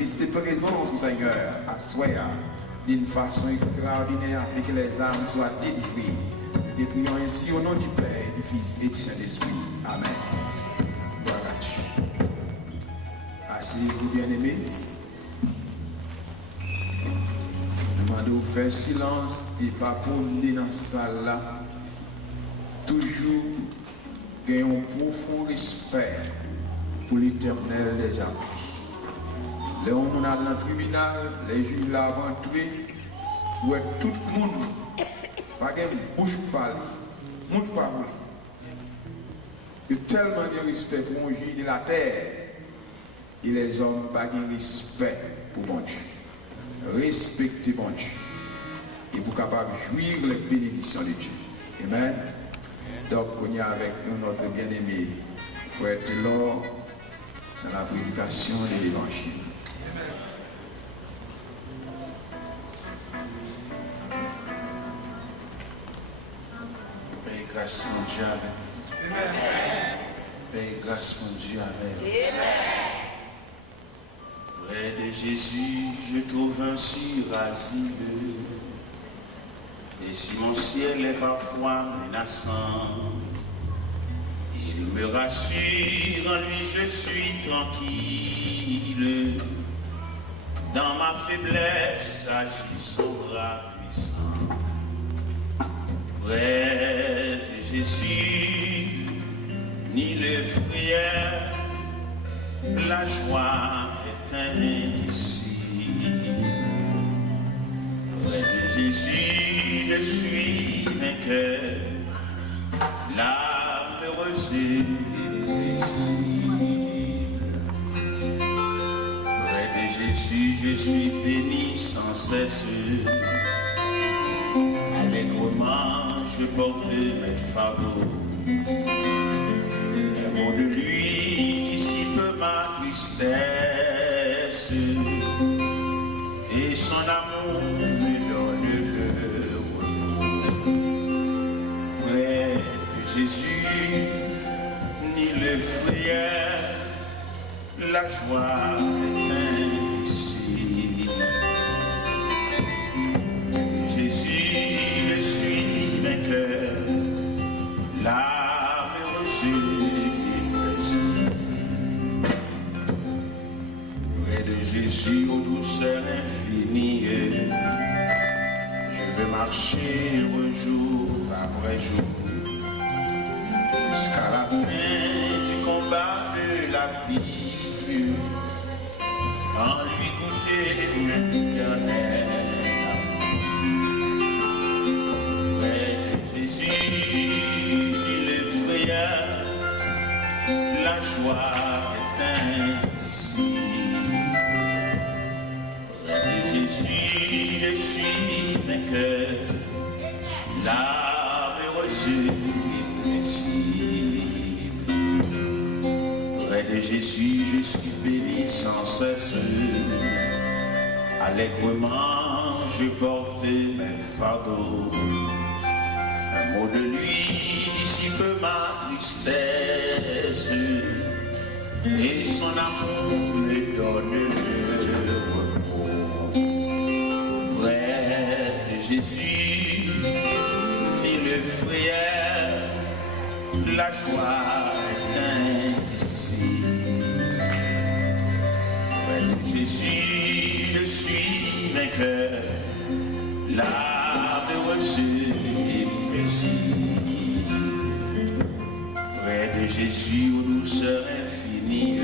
manifester présence au Seigneur à soi d'une façon extraordinaire afin que les âmes soient délivrées. Nous te prions ainsi au nom du Père, du Fils et du Saint-Esprit. Amen. Gloire à Dieu. Asseyez-vous, bien-aimés. Demandez de faire silence et pas promener dans la salle là. Toujours qu'il y ait un profond respect pour l'éternel des armées. Les hommes dans le tribunal, les juges là vont entrer, où est tout le monde, pas de bouche parler, monde parler. Il y a tellement de respect pour un juge de la terre, et les hommes pas de respect pour mon Dieu. Respectez mon Dieu. Et vous capable de jouir les bénédictions de Dieu. Amen. Donc, on est avec nous, notre bien-aimé frère Taylor, dans la prédication de l'évangile. Paix grâce mon Dieu avec. Amen. Paix grâce mon Dieu avec. Amen. Près de Jésus, je trouve un sûr asile. Et si mon ciel est parfois menaçant, il me rassure, en lui je suis tranquille. Dans ma faiblesse agit son bras puissant. Près de Jésus, ni le frayeur, la joie est indicible. Près de Jésus, je suis vainqueur, l'âme heureuse et paisible. Près de Jésus, je suis béni sans cesse. Allègrement, je porte mes fardeaux. Un mot de lui dissipe ma tristesse. Et son amour me donne le repos. Près de Jésus, ni le frayeur, la joie est indicible. L'âme heureuse et paisible. Près de Jésus aux douceurs infinies, je vais marcher jour après jour jusqu'à la fin du combat de la vie, en lui goûter l'éternel. La joie est indicible. Près de Jésus, je suis vainqueur, l'âme heureuse et paisible. Près de Jésus, je suis béni sans cesse. Allègrement, je porte mes fardeaux. Un mot de lui dissipe ma tristesse, et son amour me donne le repos. Près de Jésus, ni le frayeur, la joie est indicible. Près de Jésus, je suis vainqueur, l'âme heureuse et paisible. Près de Jésus aux douceurs infinies,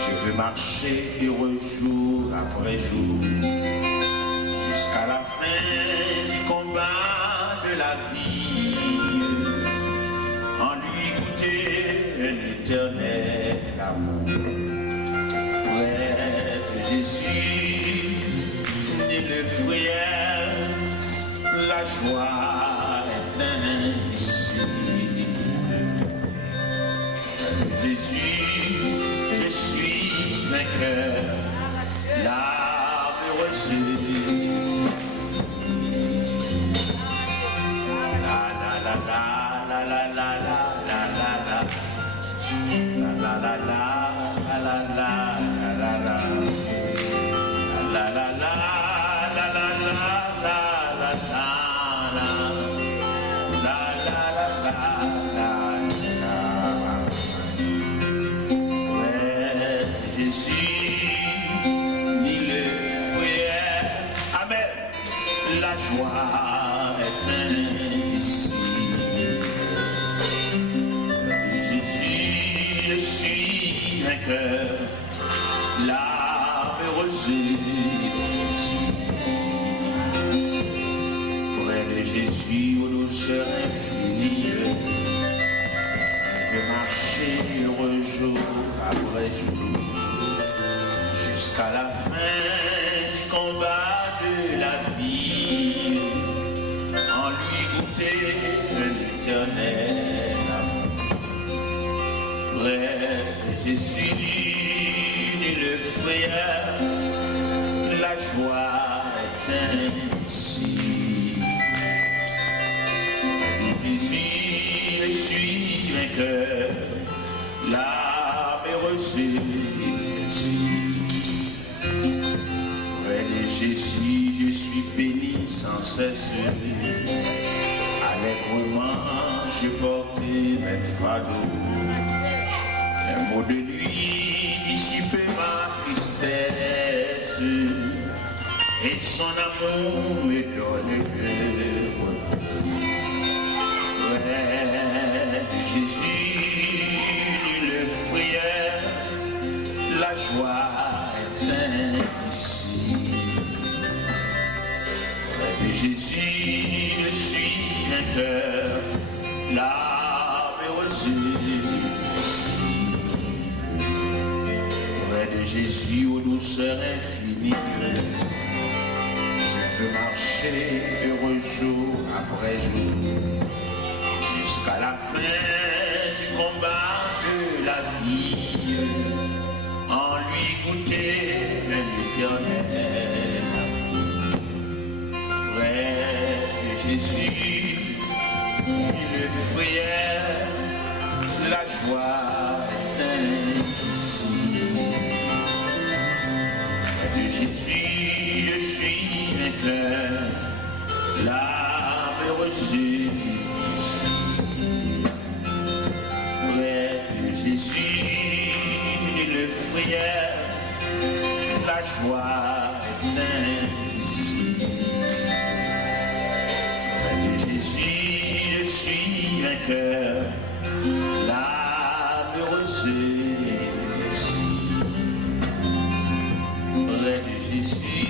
je vais marcher heureux jour après jour jusqu'à la fin du combat de la vie, en lui goûter un éternel amour. Près de Jésus, ni le frayeur, la joie est indicible. Jésus, je suis vainqueur, l'âme heureuse. La la la la la la la la la la la la la la la la la la. la joie est indicible. Jésus, je suis vainqueur, l'âme heureuse près de Jésus aux douceurs infinies. Je vais marcher heureux jour après jour jusqu'à la fin du combat de la vie, en lui goûter l'éternel amour. Près de Jésus, le frère, la joie est indicible. Près de Jésus, je suis vainqueur, l'âme heureuse. Près de Jésus, je suis béni sans cesse. Allègrement, je portais mes fardeaux. Un mot de lui dissipait ma tristesse. Et son amour me donne repos. Près de Jésus, le frère, la joie est indicible. Près de Jésus, je suis vainqueur, l'âme heureuse. Près de Jésus, aux douceurs infinies, je veux marcher heureux jour après jour, jusqu'à la fin du combat de la vie, en lui goûter l'éternel. Près de Jésus, le frère, la joie est indicible. Près de Jésus, je suis vainqueur, l'âme heureuse. Près de Jésus, le frère, la joie est indicible. Près de Jésus, je suis vainqueur, l'âme heureuse. Près de Jésus,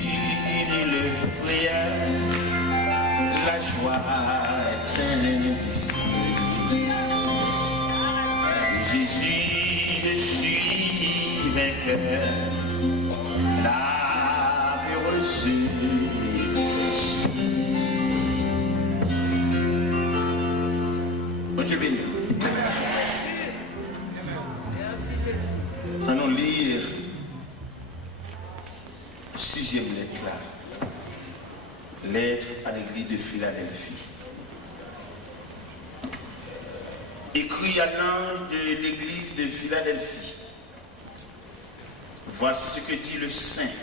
le frère, la joie est indicible. Jésus, je suis vainqueur, l'âme heureuse. Bon Dieu béni. Allons lire 6e lettre là. Lettre à l'église de Philadelphie. Écrit à l'ange de l'église de Philadelphie. Voici ce que dit le Saint,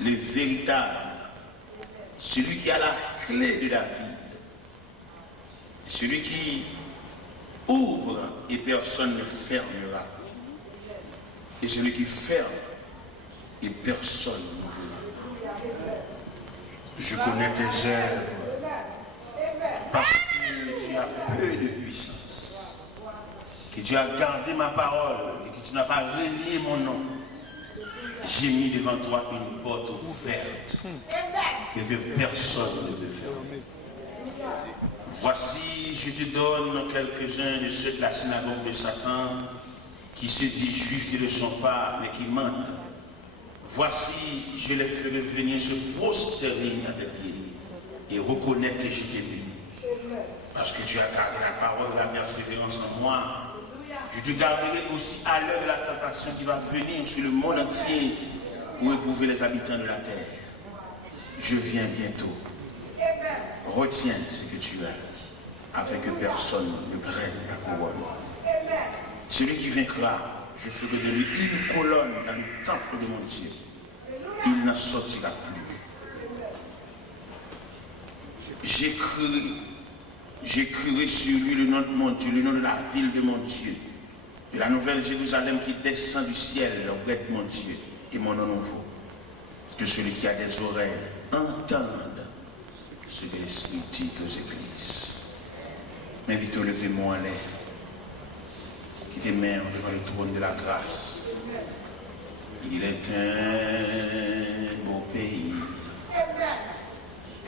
le véritable, celui qui a la clé de David, celui qui ouvre et personne ne fermera, et celui qui ferme et personne n'ouvrira. Je connais tes œuvres parce que tu as peu de puissance, que tu as gardé ma parole et que tu n'as pas renié mon nom. J'ai mis devant toi une porte ouverte que personne ne peut fermer. Voici, je te donne quelques-uns de ceux de la synagogue de Satan qui se disent juifs et ne le sont pas, mais qui mentent. Voici, je les ferai venir se prosterner à tes pieds et reconnaître que je t'ai vu. Parce que tu as gardé la parole de la persévérance en moi, je te garderai aussi à l'heure de la tentation qui va venir sur le monde entier pour éprouver les habitants de la terre. Je viens bientôt. Retiens ce que tu as, afin que personne ne prenne ta couronne. Celui qui vaincra, je ferai de lui une colonne dans le temple de mon Dieu. Il n'en sortira plus. J'écrirai sur lui le nom de mon Dieu, le nom de la ville de mon Dieu, de la nouvelle Jérusalem qui descend du ciel auprès de mon Dieu et mon nom nouveau. Que celui qui a des oreilles entende ce que l'Esprit dit aux églises. M'invite à lever mon l'air, qui tes mains devant le trône de la grâce. Il est un beau pays,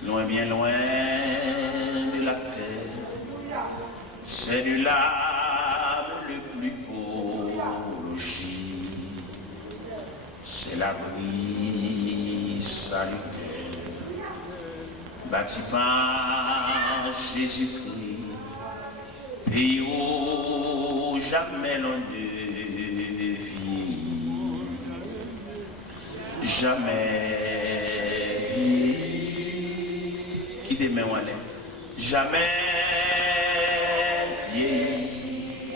loin, bien loin de la terre. C'est du lave le plus beau logis. C'est l'abri salutaire, bâti par Jésus-Christ, pays où jamais l'on ne vit, jamais vieilli, qui te met en l'air, jamais vieilli,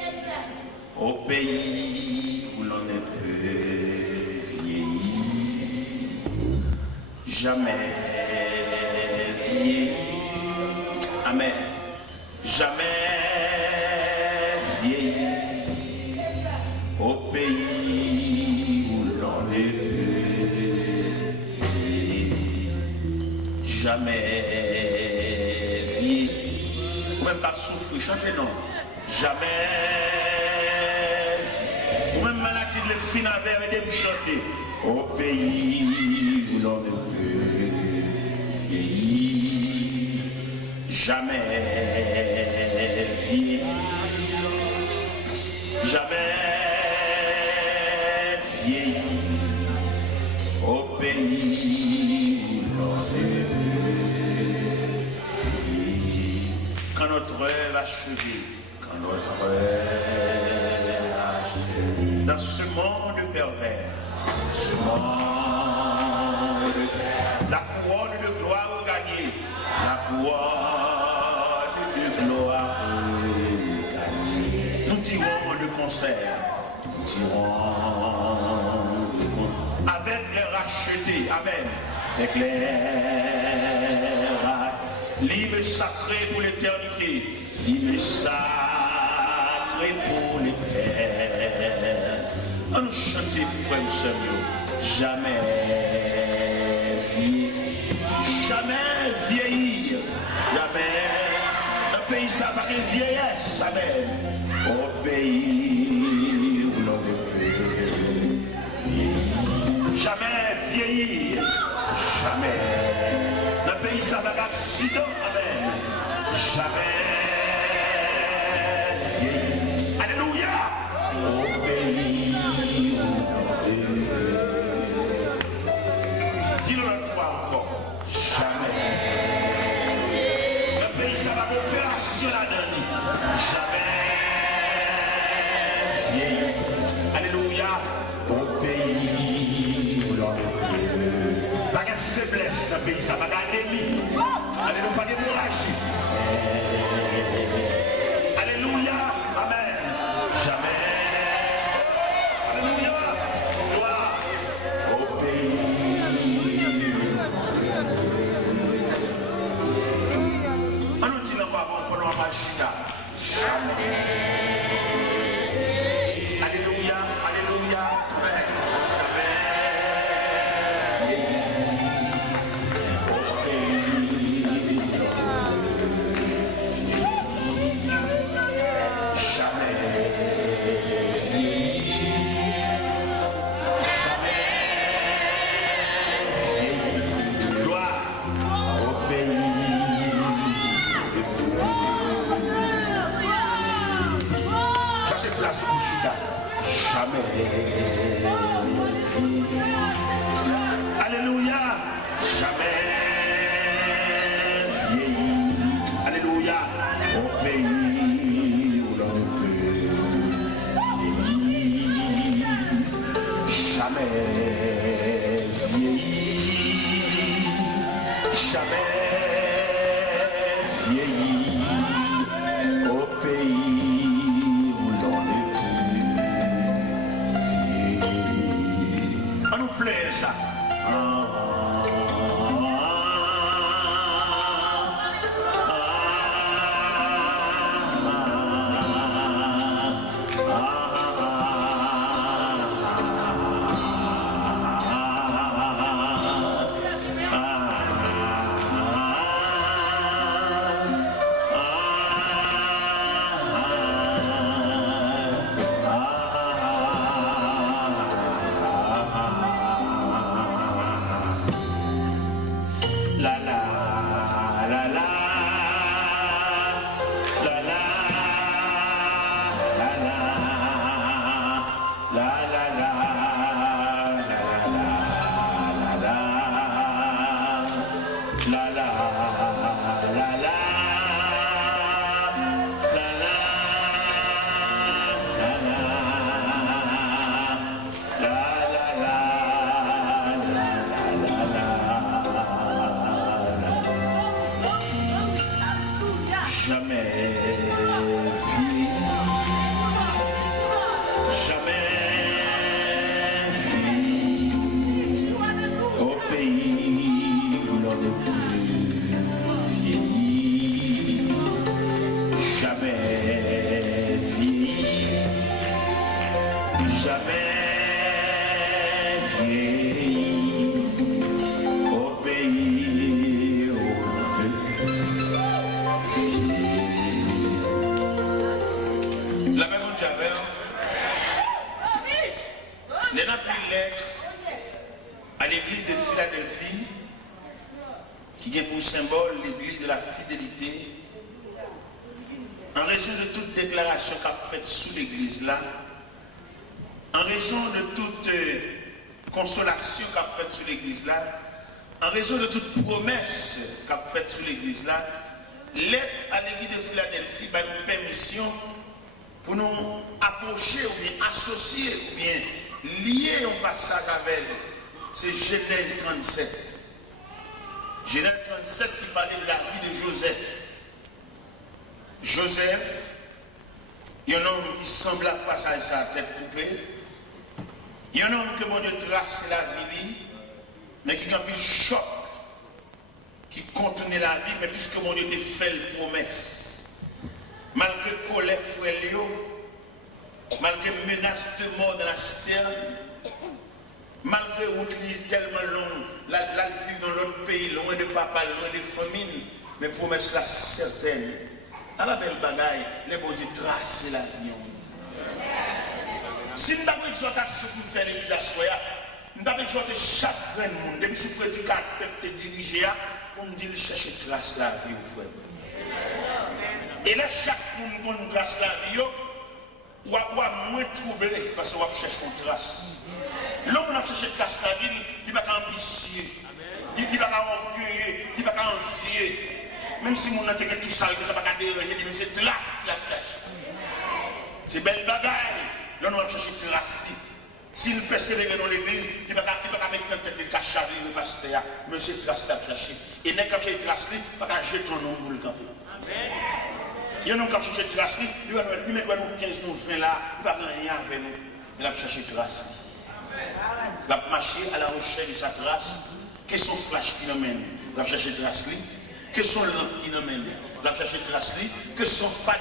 au pays où l'on ne peut vieillir, jamais vieilli, amen, jamais vieilli, au pays où l'on ne peut vieillir, jamais vieilli, ou même pas souffrir, chantez non, jamais, ou même maladie de fin avec des chanter, au pays où l'on ne peut vieillir, jamais vieillir, jamais vieillir, au pays où l'on ne peut vieillir. Quand notre œuvre achevée, quand notre œuvre achevée, dans ce monde pervers, ce monde, la couronne de gloire gagnée, la couronne de gloire gagnée. Nous tirons de concert, nous tirons de concert, avec les rachetés, amen, avec les livres sacrés pour l'éternité, livres sacrés pour l'éternité. On nous chante, frère et sœur, jamais vieillir, jamais vieillir, jamais. Un pays ça va une vieillesse, amen. Au pays où l'on ne peut vieillir, jamais vieillir, jamais. Un pays ça va accident, amen. Jamais vieillir. Alléluia. Au pays. Dis-le une fois encore. Jamais. Le pays, ça va opération là-dedans. Jamais. Alléluia. Au pays où l'on peut. Pas de faiblesse dans le pays, ça va garder lui. Alléluia. Pas d'hémorragie. Alléluia. Amen. Jamais. Alléluia. Gloire au pays. On nous dit non pas bon pour nous magita. Jamais. Alléluia. Alléluia. Amen. Alléluia, jamais vieilli. Alléluia, au pays où l'on veut vieillir. Jamais vieilli, jamais vieilli. Au pays où l'on ne peut. On nous plaît ça. La la la la. À l'église de Philadelphie, qui est pour symbole l'église de la fidélité, en raison de toute déclaration qu'a faite sous l'église là, en raison de toute consolation qu'a faite sous l'église là, en raison de toute promesse qu'a faite sous l'église là, lettre à l'église de Philadelphie va nous permission pour nous approcher ou bien associer ou bien lier un passage avec. C'est Genèse 37. Genèse 37 qui parlait de la vie de Joseph. Joseph, il y a un homme qui semble à passer sa tête coupée. Il y a un homme que mon Dieu trace la vie, mais qui a un choc, qui contenait la vie, mais puisque mon Dieu te fait la promesse. Malgré colère, frère, malgré menace de mort dans la citerne, malgré route tellement longue, la vie dans l'autre pays, loin de papa, loin de famille, mais promesse là certaine. À la belle bagaille, les beaux yeux tracent la vie. Si nous avons exhortation pour faire l'église à soi, nous avons exhorté chaque grand monde, depuis ce prédicateur te diriger, pour nous dire chercher trace la vie au frère. Et là, chaque monde qui trace la vie, on va moins troubler parce qu'on va chercher une trace. L'homme qui a cherché trace la vie, il ne va pas ambitieux, il ne va pas orgueilleux, il ne va pas envier. Même si mon nom est tout sale, il ne va pas déranger, il c'est trace qu'il a cherché. C'est belle bagaille. L'homme va chercher trace. S'il persévère dans l'église, il ne va pas mettre dans tête de cachet le pasteur, mais c'est trace qu'il a cherché. Et n'est qu'à chercher trace, il ne va pas jeter ton nom pour le camper. Il y a un homme qui a cherché trace, il va mettre 15 nous 20 là, il ne va rien avec nous. Il a cherché trace. Il va marcher à la recherche de sa trace. Quels sont flash qui nous mènent? Il va chercher trace. Quels sont lampes qui nous mènent? Il va chercher trace. Quels sont fanal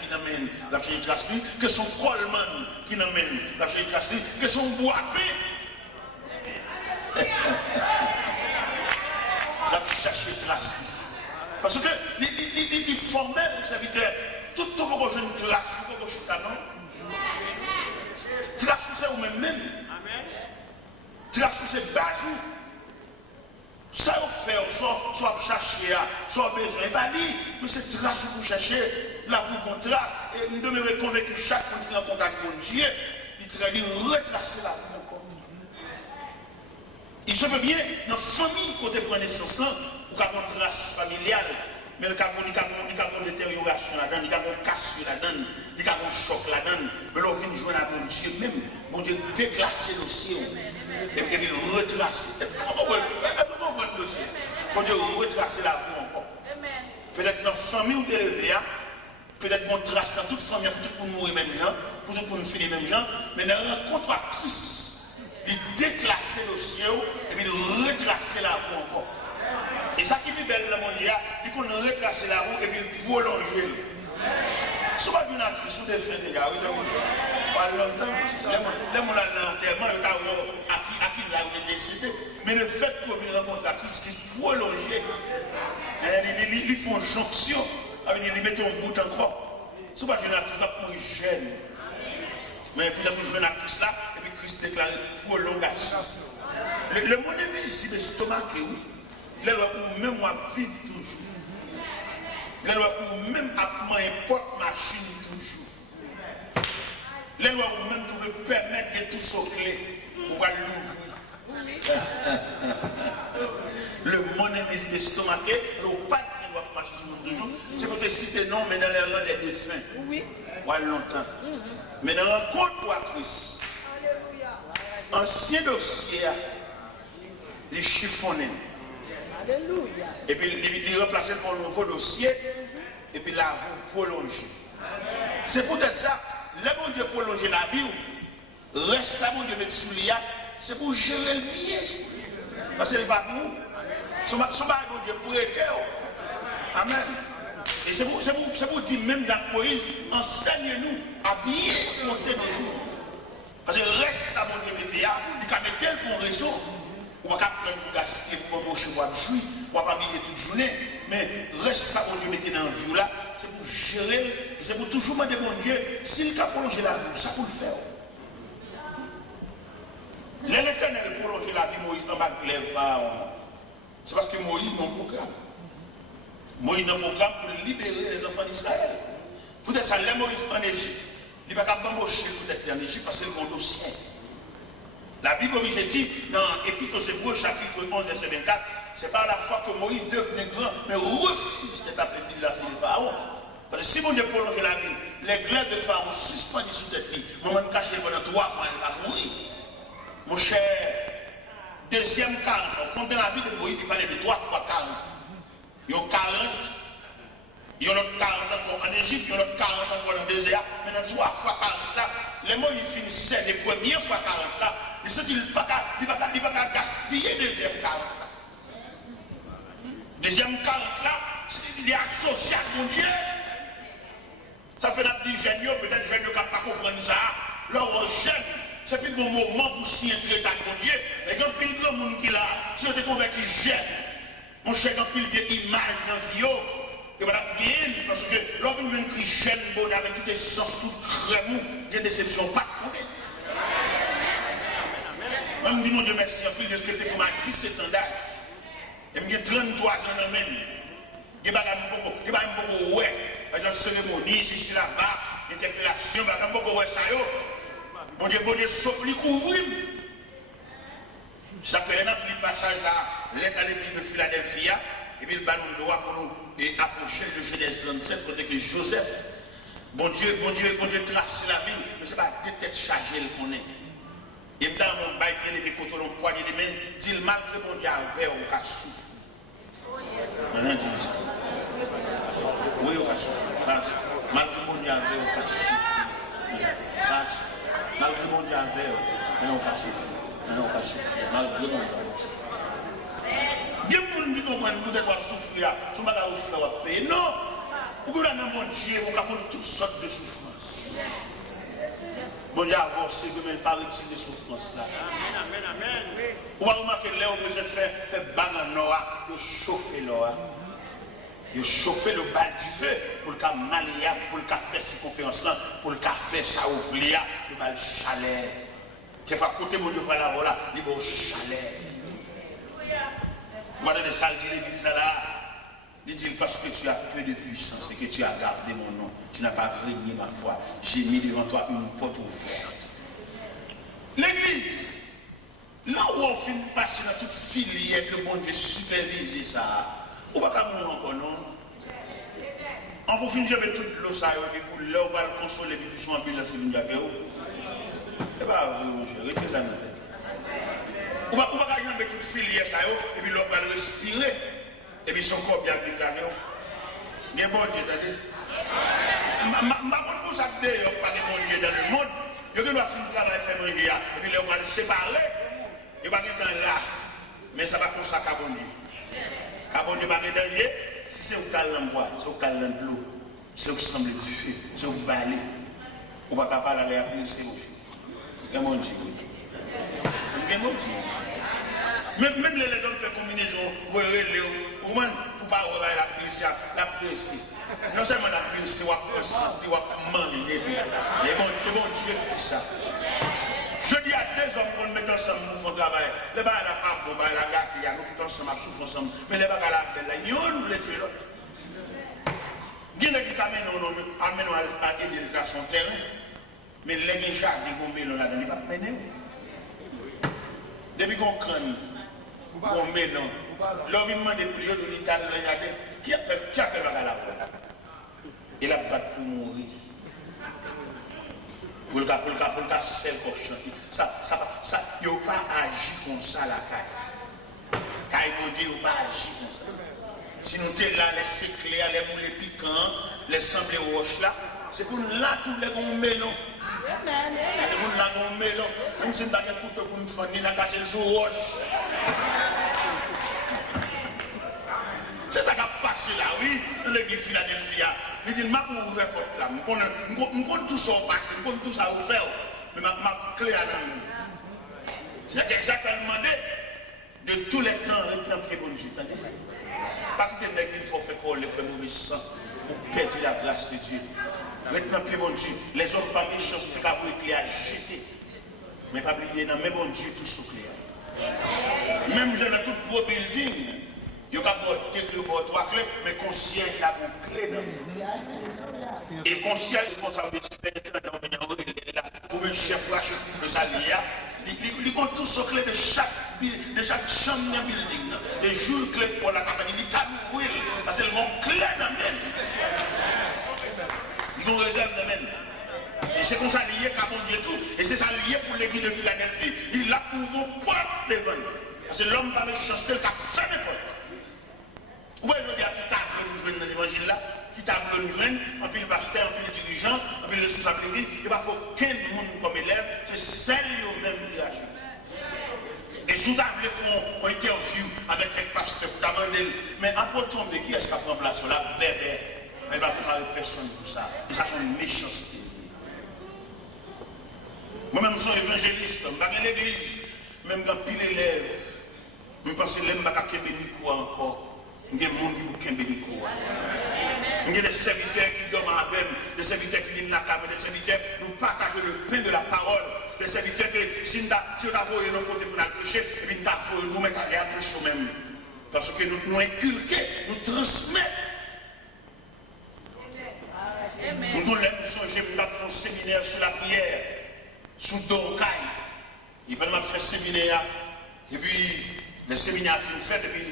qui nous mènent? Il va chercher trace. Quels sont colman qui nous mènent? Il va chercher trace. Quels sont boapés? Il va chercher trace. Parce que les formels serviteurs, tout le monde a une trace, tout le monde trace c'est vous-même. Trace c'est base. Ça vous fait, soit chercher, soit besoin. Pas dit, mais c'est trace que vous cherchez, là vous contrat. Et nous devons convaincre que chaque monde qui est en contact avec Dieu, il traite de retracer la vie encore. Il se peut bien, dans la famille, quand on prend naissance, ou quand on trace familiale, mais il y a une détérioration là-dedans, il y a une cassure là-dedans, il y a un choc là-dedans, mais l'on vient jouer à bon Dieu même, bon Dieu déclasser le dossier, et puis il retrace. Comment le dossier? Bon Dieu retracer la vie encore. Peut-être dans la famille où tu es élevé, peut-être qu'on trace dans toute famille, peut-être pour mourir même gens, peut-être pour nous finir même gens, mais dans la rencontre à Christ, il déclasser le dossier, et puis il retracer la vie encore. Et ça qui est belle dans le monde, il qu'on retracer la roue et puis prolonger. Si on a vu la Christ, on a fait déjà, oui, pas longtemps, les gens à l'enterrement, à qui il a décédé. Mais le fait qu'on vienne rencontrer la Christ, qui prolonger, ils font jonction, ils mettent un bout encore. Si on a vu la Christ, on est jeune. Mais puis on a vu la Christ là, et puis Christ déclare prolongation. Le monde est visible, l'estomac, oui. Les lois où même moi vivre toujours. Les lois où même à n'importe machine toujours. Les lois où même tu veux permettre de tout sauter pour l'ouvrir. Le monde invisible estomaqué, le pas qui doit marcher sur notre jour. C'est pour te citer non, mais dans les rangs des défunts. Oui. Ouais, longtemps. Mais dans la rencontre à Christ, ancien dossier, les chiffonnés. Alléluia. Et puis il remplace pour un nouveau dossier, et puis là, vous prolongez. C'est peut-être ça, le bon Dieu prolonger la vie, reste là, bon Dieu mettre sous l'IA, c'est pour gérer le bien. Parce que c'est pas pour nous. Son bagage, bon Dieu, prêter. Amen. Et c'est pour dire même dans Moïse, enseigne-nous à bien compter nos jours. Parce que reste ça, mon Dieu, il y a tel pour réseau. On va pas prendre pour gaspiller, pour embaucher, pour jouir, on va pas habiller toute journée. Mais reste ça, mon Dieu, mettez dans la vie là, c'est pour gérer, c'est pour toujours demander, mon Dieu, s'il a prolongé la vie, ça pour le faire. L'Éternel prolonger la vie, Moïse, en bas de l'Éva. C'est parce que Moïse n'a pas de programme. Moïse n'a pas de programme pour libérer les enfants d'Israël. Peut-être ça, les Moïse en Égypte. Il ne va pas embaucher peut-être en Égypte parce que c'est le monde ciel. La Bible, j'ai dit, dans Épître aux Hébreux, chapitre 11, verset 24, c'est pas la fois que Moïse devenait grand, mais refuse d'être appelé fils de la fille de Pharaon. Parce que si mon Dieu prolonge la vie, les glaives de Pharaon suspendus sous tête, moment caché pendant 3 mois, il va mourir. Mon cher, deuxième 40, on compte dans la vie de Moïse, il parlait de 3 fois 40. Il y a 40, il y a l'autre 40 encore en Égypte, il y a l'autre 40 encore dans le désert, maintenant 3 fois 40 là, les Moïse finissaient les premières fois 40 là, il ne va pas gaspiller deuxième 40 là. Deuxième 40 là, il est associé à mon Dieu. Ça fait la petite jeune, peut-être jeune ne peut pas comprendre ça. Leur jeune, c'est plus le moment pour s'y entrer avec mon Dieu. Mais quand il y a grand monde qui l'a, si on te converti jeune, mon cher, quand il y a image dans la vie, il va bien, parce que lorsqu'on vient écrire jeune, bon, avec toutes les sens, tout crème, il y a des déceptions, pas de problème. Je me dis, mon Dieu, merci, en plus de ce que tu es pour ma 17 ans d'âge. Et je me dis 33 ans dans le même. Je ne sais pas beaucoup, ouais. Par exemple, cérémonie, ici, là-bas, interpellation, je ne sais pas beaucoup, ouais, ça y est. Mon Dieu, sauf lui couvrir. Ça fait un petit passage à l'aide à l'église de Philadelphie, et puis le ballon de droit pour nous approcher de Genèse 37, côté que Joseph, bon Dieu trace la vie, mais ce n'est pas deux têtes chargées qu'on est. Et dans mon bail, il y a des côtés, on poigne les mains, dit malgré mon Dieu, avec on casse souffle. Maintenant, dis ça. Oui, on casse souffle. Malgré mon Dieu, avec on casse souffle. Malgré mon Dieu, avec on casse souffle. Maintenant, on casse souffle. Malgré mon Dieu. Dieu pour nous dire qu'on doit souffrir, tout le monde va faire payer. Non! Pour que nous ayons mon Dieu, on va prendre toutes sortes de souffrances. Bon Dieu, avancez, vous ne pas retirer des souffrances là. On va remarquer là où vous faire bagarre noir, de chauffer l'eau. De chauffer le bal du feu pour le cas malléable, pour le cas faire circonférence là, pour le cas faire ça ouvrir, le bal chalet. Qui va côté mon Dieu par la voilà, il va au chalet. Moi, dans les salles de l'église là, il dit parce que tu as peu de puissance et que tu as gardé mon nom, tu n'as pas régné ma foi. J'ai mis devant toi une porte ouverte. L'église, là où on finit de passer dans toute filière que mon Dieu supervise ça, on va pas mourir encore, non? On peut finir de toute l'eau, ça, et pour là, on va le consoler, et puis son ambulance, et puis on c'est pas vrai, mon cher, retenez ça dans la tête. On va regarder toute filière, ça, et puis l'on va le respirer. Et puis son corps bien déclaré. Mais bon Dieu, attendez. Je ne sais pas de bon Dieu dans le monde. Je dois faire un travail février. Et puis on va le séparer. Il va être là. Mais ça va comme ça qu'à bon Dieu. À bon Dieu va être danger. Si c'est au calme bois, c'est au calme de l'eau. C'est au semble du feu. C'est au balai. On va pas parler avec la c'est au feu. C'est mon Dieu. C'est mon Dieu. Même les hommes font combinaison, pour ne pas avoir la presse. Non seulement la presse, on va presser, on va manger. C'est bon Dieu qui dit ça. Je dis à deux hommes qu'on met ensemble pour faire travail. Les bagages à la part, la gâte, il y a nous qui sommes ensemble, souffrent ensemble. Mais les bagages à la belle, ils nous les tuer l'autre. Il y a qui amènent à aider dans son terrain. Mais les gens qui ont mis là-dedans, ils ne peuvent pas mener. Depuis qu'on crâne, on met dans, L'homme il demande pour lui, il a regardé, qui a fait la gala? Il a battu pour mourir. Pour le cas, c'est le cochon. Ça, il n'a pas agi comme ça la caille. Caille, il n'a pas agi comme ça. Si nous sommes là, les séclés, les boulets piquants, les semblés roches là, c'est pour là tous les gros mélons. Les gens là gros mélons. Même si nous avons un couteau pour nous faire, nous avons cassé le roche. C'est ça qui a passé là, oui, le guide Philadelphie. Il dit, je vais ouvrir la porte là. Je compte tout ça passer, je compte tout ça ouvrir. Mais ma clé à l'âme. C'est ça qu'elle demandé de tous les temps, le temps qui est bon Dieu. Pas que il faut faire quoi, faire mauvais sang pour perdre la grâce de Dieu. Le temps qui est bon Dieu. Les hommes pas méchants, c'est qu'à vous éclairer à jeter. Mais pas oublier, non, mais bon Dieu, tout ce clair. Même dans tout gros building. Il y a des clés pour 3 clés, mais conscient il a une clé dans le. Et conscient responsable de pour le chef de sa lia, il compte tous les clés de chaque chambre dans le building. Des jours clés pour la campagne, il dit oui, parce que c'est le clé dans le même. Ils ont réserve de même. Et c'est comme ça lié qu'à mon Dieu tout. Et c'est ça lié pour l'église de Philadelphie. Il l'a pour vos portes devant. Parce que l'homme par méchanceté qui a fait des portes. Vous voyez, il y a qui table nous joindre dans l'évangile là, qui table nous joindre, en plus le pasteur, en plus le dirigeant, en plus le responsabilité, il va faut qu'un monde comme élève, c'est celle eux-mêmes qui agissent. Et sous table, ils font une interview avec un pasteur pour demander, mais à quoi tomber, qui est-ce qui prend place sur la bébé? Mais il va pas de personne pour ça. Et ça, c'est une méchanceté. Moi-même, je suis évangéliste, je suis dans l'église, même quand pile élève, je pense que je ne vais pas encore. Il y a des gens qui ont béni. Il y a des serviteurs qui dorment avec, des serviteurs qui viennent à la table, des serviteurs qui nous partagent le pain de la parole, des serviteurs qui, si on a voulu nous côté pour la prêcher, et puis nous mettons à la prêcher même. Parce que nous inculquons, nous transmettons. Nous voulons songer, nous avons fait un séminaire sur la prière, sur Dokai. Il va faire un séminaire, et puis le séminaire a fait, et puis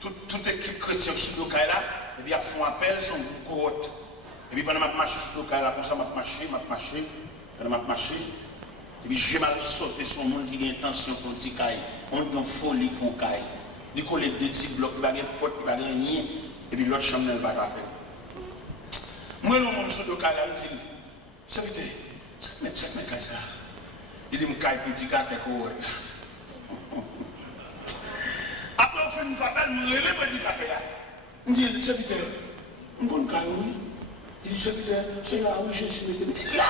toute équipe chrétienne sur Dokai là, et puis ils font appel, son groupe cohorte. Et puis pendant que je marche sur Dokai là, comme ça, je marche, et puis j'ai mal sauté sur le monde qui a intention pour le petit caille. On a une folie, font caille. Il colle deux petits blocs, il n'y a pas de porte, il n'y a rien, et puis l'autre chambre, elle va pas faire. Moi, le monde sur Dokai là, je dis, ça veut dire, ça met ça. Il dit, je caille petit caille, cohorte. Après, on fait une appel, nous relève petit caille là. Je dis, serviteur, on compte caille, oui. Il dit, serviteur, c'est là, oui, je suis là. Il dit, là.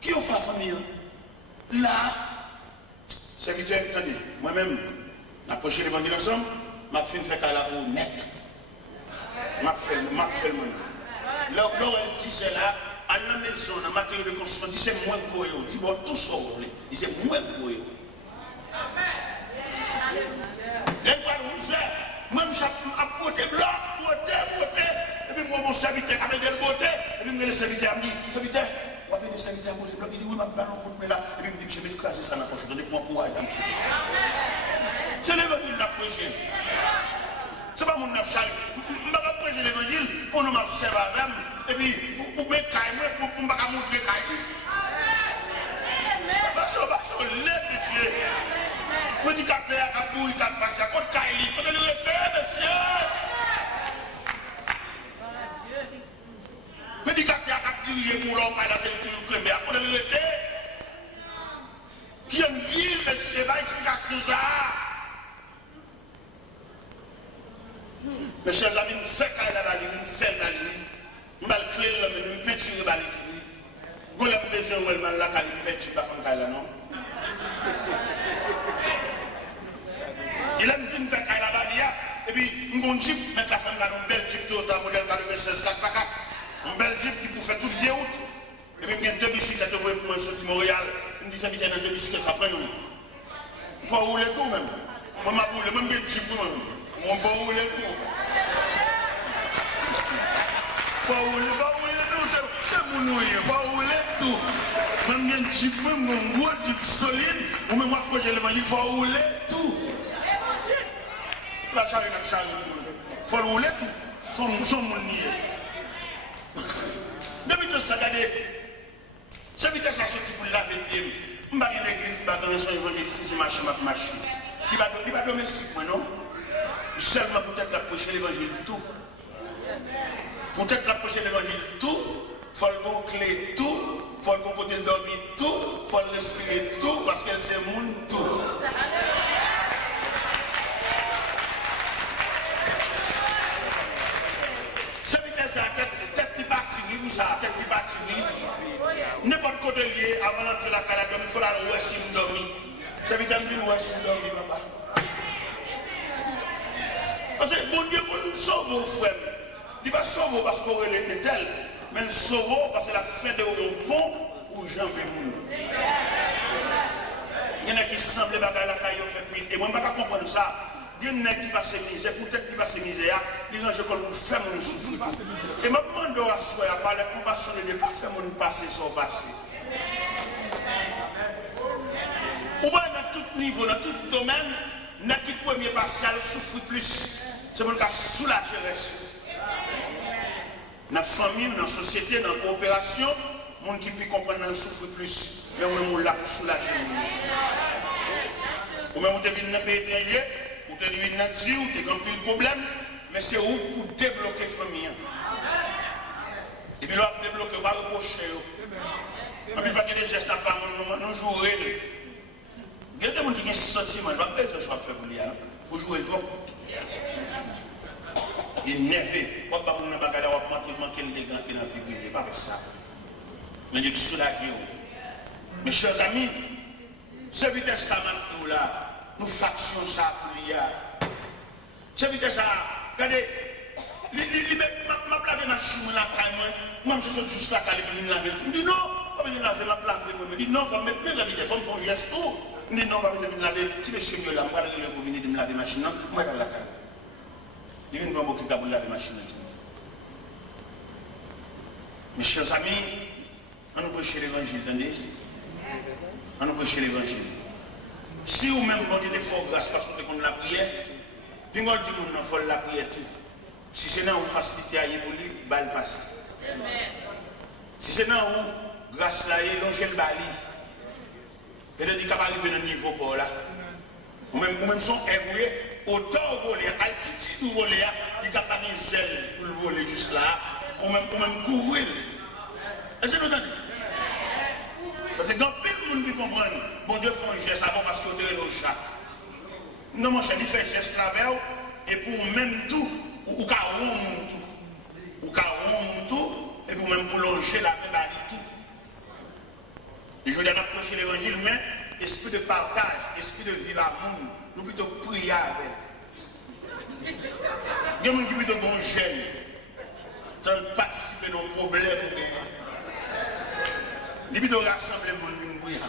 Qui a fait la famille? Là. Serviteur, attendez, moi-même, l'approcher l'évangile ensemble, m'a fait une fête à la roue net. M'a fait le monde. Là, elle dit, c'est là, à la maison, dans la matière de construction, il dit, c'est moins pour eux. Il dit, bon, tout ça, il dit, c'est moins pour eux. Les voix de misère, moi, je suis à côté blanc, beauté, et puis moi, mon serviteur, avec des beautés, et puis le serviteur me dit, serviteur, on va bien le serviteur à côté blanc, il dit, oui, ma ballon coup de là, et puis il me dit, je vais écraser ça dans la poche, donnez-moi courage, monsieur. C'est l'évangile de la prêcher. C'est pas mon abchal. Je ne vais pas prêcher l'évangile pour nous m'observer avec, et puis pour me cailler, pour me montrer cailler. Parce que les messieurs, petit capteur à bouille, à passer à côté de cailler, il faut le répéter, messieurs. Petit capteur à tirer pour l'homme, là, c'est le premier, il faut le répéter. Qui aime dire, messieurs, la explication ça. Mes chers amis, nous faisons la nuit, nous faisons la nuit. Nous allons créer l'homme, nous peinturons la nuit. Vous avez besoin de voir la nuit, nous peinturons pas comme ça, non? Il aime dire nous faire la nuit, et puis nous avons un jeep, mettre la femme dans une belle jeep Toyota modèle 96 4x4. Une belle jeep qui peut faire toute vieille route. Et puis il y a 2 bicyclettes pour moi sortir Montréal. Il me dit, ça vient dans 2 bicyclettes, ça prend nous. Il faut rouler tout même. Moi, je roule, même des jeep pour moi. On va rouler tout. On va rouler tout, c'est mon nouille. On va rouler tout. Même un jeep, même un gros jeep solide, ou même moi, quand je le dis, il faut rouler tout. pas charger notre charge. Il faut le rouler tout. Son monde nié. Depuis que ça, regardez, c'est vitesse à sortir pour laver les pieds. Je ne vais pas dans l'église, je ne vais pas dans son évangéliste, c'est marcher. Il ne va pas domestique, non? Seulement peut-être l'approcher l'évangile tout. Peut-être l'approcher l'évangile tout. Il faut le clé tout. Il faut le côté dormir tout. Il faut le respirer tout. Parce que c'est le monde tout. C'est vitesse à tête qui partit, ou ça, tête qui partit. N'importe côté lié, avant d'entrer dans la caladome, il faut la louer si vous dormez. C'est vitesse de louer si vous dormez, papa. Parce que bon Dieu, pour nous sauver, frère, il va sauver parce qu'on est tel, mais nous sauver parce que la fin de un pont où Jean peut. Il y en a qui semblent que la caille fait pile. Et moi, je ne peux pas comprendre ça. Il y en a qui passent misère, peut-être qui passent misère, ils rangent comme nous faisons nous souffrir. Et je me demande à soi, par la compassion de Dieu, pas faire mon passé sans passé. Ou bien dans tout niveau, dans tout domaine, dans qui premier passé, elle souffre plus. C'est pour le cas soulager le reste. Dans la famille, dans la société, dans la coopération, les gens qui peuvent comprendre le souffre plus. Mais on est là pour soulager. Ou même vous devez venir dans le pays étranger, vous devez venir dans le Dieu, vous devez remplir le problème, mais c'est où pour débloquer la famille. Et puis là, débloquer, on va reprocher. Et puis il faut que des gestes à la femme, nous jouons. Il y a des gens qui ont un sentiment, je ne vais pas besoin de faire pour lui, pour jouer le droit. Il est nerveux. On ne va pas manquer le dégât dans la vie. Pas avec ça. Mais Dieu soulage. Mes chers amis, ce vitesse ça maintenant là, nous factions ça pour l'IA. Ce vitesse ça, regardez, je laver ma chimie là, moi je suis juste là, je vais laver. Je dis non, je vais laver ma place. Je dis non, je vais mettre la vitesse, je vais faire un geste. Je dis non, je vais laver. Si monsieur est là, je vais venir de me laver ma machine, moi je vais la caler. Je viens de m'occuper pour laver ma machine. Mes chers amis, on nous prêche l'évangile, attendez. On nous prêche l'évangile. Si vous-même, vous avez fort grâce parce que vous avez la prière, puis vous dites que vous avez la prière tout. Si c'est là où vous facilitez à y pour lui, vous allez passer. Si c'est là où, grâce à lui, vous avez le bali, peut-être qu'il va arriver dans le niveau pour là. Vous-même sont ébrouillés, autant voler, altitude vous voler, il n'y a pas de zèle pour le voler juste là, vous-même couvrir. Est-ce que vous entendez? Parce que dans plein de monde qui comprennent, bon Dieu fait un geste avant parce que vous avez le chat. Non, mon cher, il fait un geste là et pour même tout, ou qu'à rond tout. Ou qu'à rond tout, et pour même pour longer la même tout. Et je viens d'approcher l'évangile, mais esprit de partage, esprit de vivre à monde, nous plutôt prier avec. Il y a des gens qui plutôt bon gêne, sans participer à nos problèmes. Il plutôt rassembler les gens qui prier.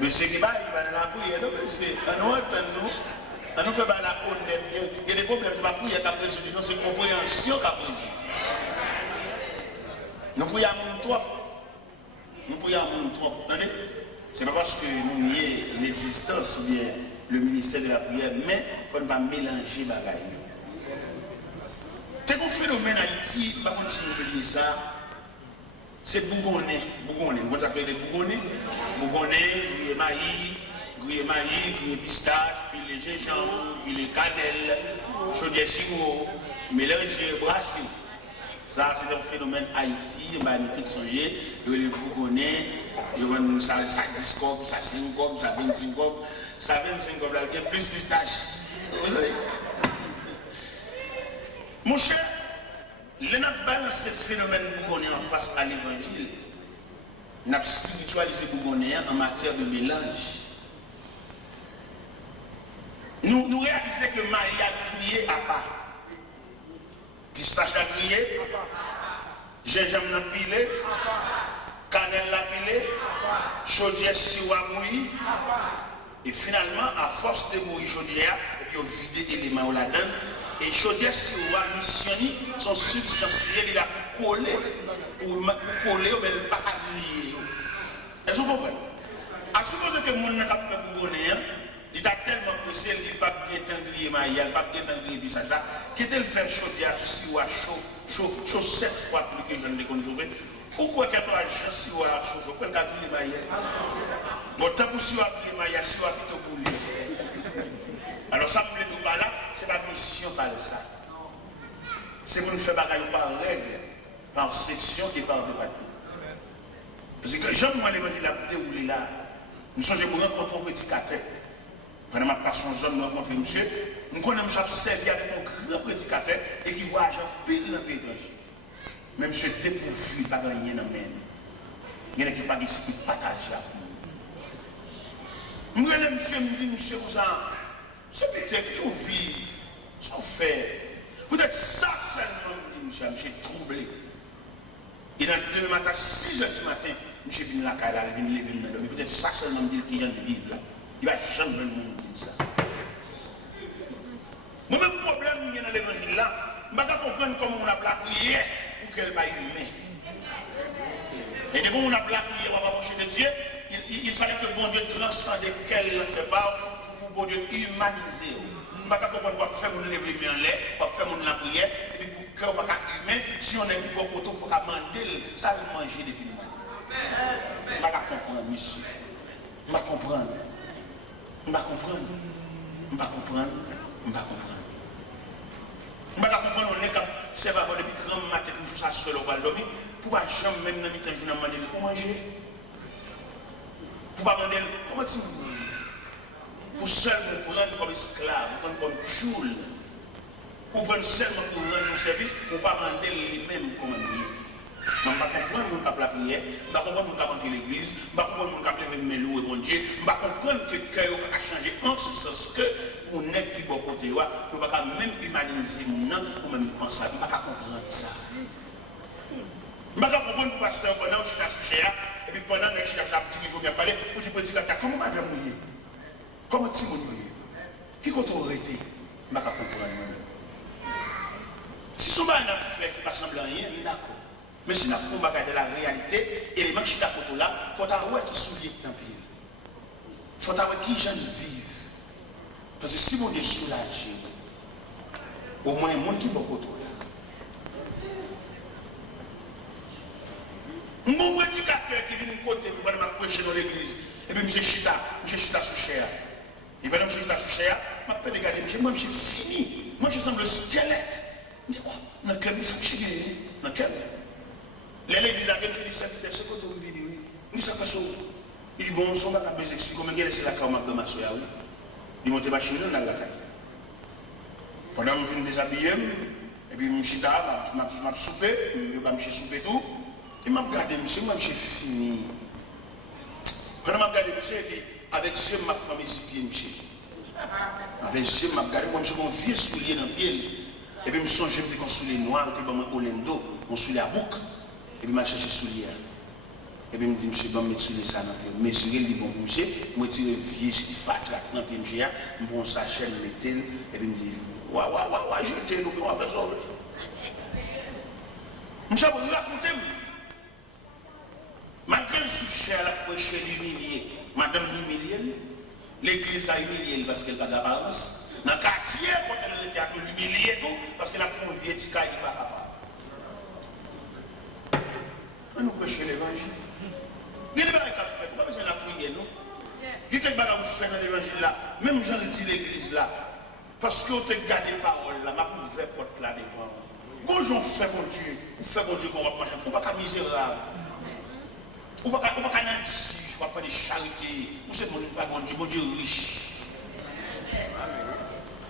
Mais c'est qui va la prière, on nous fait la honnête. Il y a des problèmes, c'est pas prier qu'à président, non, c'est compréhension qu'à président. Nous prions à mon trop. Nous prions à mon trop. C'est pas parce que nous nions l'existence, bien le ministère de la prière, mais il ne faut pas mélanger les bagages. C'est un phénomène Haïti, pas continuer à oublier ça. C'est Bougonnais. Vous appelez les Bougonnais. Bougonnais, gruyé maïs, gruyé pistache, puis les gingembre, puis les cannelles, chaudière sirop, mélangé, brassé. Ça, c'est un phénomène Haïti, magnifique songer. Il y a les Bougonnais, il y a ça 10 copes, ça 5 copes, ça 25 copes, ça 25 copes, il y a plus pistache. Mon cher, le n'a balancé ce phénomène Bougonnais en face à l'évangile. N'a spiritualisé Bougonnais en matière de mélange. Nous réalisons que Marie a crié à part. Pistache a crié, gingembre a pilé, cannelle a pilé, chaudière siwa mouille. Et finalement, à force de mouiller chaudière, il a vidé l'élément là-dedans. Et chaudière siwa missionné, son substantiel, il a collé pour coller au même pas à griller. Est-ce que vous comprenez? À supposer que le monde n'a pas fait Bougonnais, Il t'a tellement pressé, il n'a pas bien tendrier maïa, il n'a pas bien tendrier visage là, qu'il t'a fait chaud, si ou chaud 7 fois plus que je ne l'ai connu. Pourquoi qu'elle doit agir si ou chaud, pourquoi qu'elle a brûlé maïa? Bon, tant que si ou a brûlé maïa, si ou a plutôt brûlé. Alors ça me plaît tout par là, c'est la mission par ça. C'est pour nous faire bagaille par règle, par section et par département. Parce que j'aime moi l'évangile là, déroulé là. Nous sommes pour rencontrer un prédicateur. Pendant ma passion zone, nous rencontrons monsieur. Nous connaissons observer avec un grand prédicateur et qui voyage en pile dans le pays étranger. Mais monsieur dépourvu, pas gagné dans le même. Il y en a qui pas d'esprit partagé avec nous. Nous monsieur me dit, monsieur, vous c'est peut-être que vous vivez, ça fait. Peut-être ça seulement, me dit monsieur, je suis troublé. Et dans demain matin, 6 h du matin, monsieur vient la caille, il vient lever le mais peut-être ça seulement me dit qu'il vient de vivre là. Il va jamais le monde dire ça. Mon même problème, il y a dans l'évangile là, je ne vais pas comprendre comment on a la prière pour qu'elle va humaine. Et dès qu'on a la prière, on va approcher de Dieu, il fallait que bon Dieu transcende qu'elle ne fait pas pour bon Dieu humaniser. Je ne vais pas comprendre pourquoi faire mon lever bien en l'air, pour faire mon la prière, et puis pour qu'on va humain, si on est pour qu'on va manger, ça va manger depuis le moment. Je ne vais pas comprendre, monsieur. Je ne vais pas comprendre. Je ne vais pas comprendre. Je ne vais pas comprendre. Je ne vais pas comprendre. Je ne vais pas comprendre. On est comme c'est pas depuis grand matin, toujours ça seul au bal dormir. Pour pas jamais même dans le temps journée demander pour manger. Pour pas demander comment tu pour seulement prendre comme esclave, prendre comme choule. Pour prendre seulement pour rendre nos services, pour pas demander les mêmes commandes. Je ne vais pas comprendre mon cap la prière, je ne vais pas comprendre mon cap entrer l'église, je ne vais pas comprendre mon cap lever mes loups et mon Dieu, je ne vais pas comprendre que le cœur a changé en ce sens que mon nez qui bon côté, je ne vais pas même humaniser mon nom ou même penser, je ne vais pas comprendre ça. Je ne vais pas comprendre pour pasteur pendant que je suis à Souché, et puis pendant que je suis à Souché, je vais parler, pour dire comment madame mouillé, comment tu mouillé, qui compte aurait été, je ne vais pas comprendre. Si son bain n'a fait qui ne ressemble à rien, d'accord. Mais si nous avons de la réalité, et les manches d'à là, il faut avoir qui soulier dans le pied. Il faut avoir qui gens vivent. Parce que si on est soulagé, au moins il y a un monde qui est beaucoup là. Un bon prédicateur qui vient de côté, il va prêcher dans l'église. Et puis, M. Chita sous cher. Et puis, M. Chita sous cher, je vais regarder, moi, j'ai fini. Moi, je semble le squelette. Je dis, oh, dans quel ça me chie, dans quel l'église a dit, c'est quoi ton vidéo? Oui, ça passe où? Il dit, bon, on va pas expliquer comment c'est la caméra de ma soeur. Il monte ma chez nous dans la caille. Pendant que je viens déshabiller, et puis je suis là, je m'ai soupé, je vais souper tout. Il m'a regardé, monsieur, moi, j'ai fini. Pendant que je regardé, monsieur, avec Dieu, je m'ai mis sur pied, monsieur. Avec Dieu, je m'ai regardé, moi, j'ai mon vieux soulier dans le pied. Et puis, je me suis dit, j'ai un soulier noir, je suis au lendo, mon soulier à boucle. Et puis, je cherché soulier. Et puis, je me dis, monsieur, je vais mettre soulier ça dans le pied. Monsieur, il dit, bon, monsieur, je vais tirer vieux, je fat là, dans le pied, monsieur, je prends sa chaîne, je mets et puis, je me dis, ouais, jetez le pied, on va faire ça. Monsieur, vous racontez, malgré le souci à la prêcher l'humilier, madame l'humilier, l'église a humilié parce qu'elle n'a pas d'apparence. Dans le quartier, quand elle était à l'humilier tout, parce qu'elle a fait un vieux petit cas, il n'est pas capable. On nous prêche l'évangile. Il y a des choses à faire, on n'a pas besoin de la prière, non? Il y a des choses à faire dans l'évangile là, même j'en dis l'église là, parce qu'on te garde les paroles là, ma ouvert porte là devant. Quand j'en fais mon Dieu, qu'on va manger, on ne va pas misérable. On ne va pas nanti, on ne va pas de charité, on ne sait pas mon Dieu riche.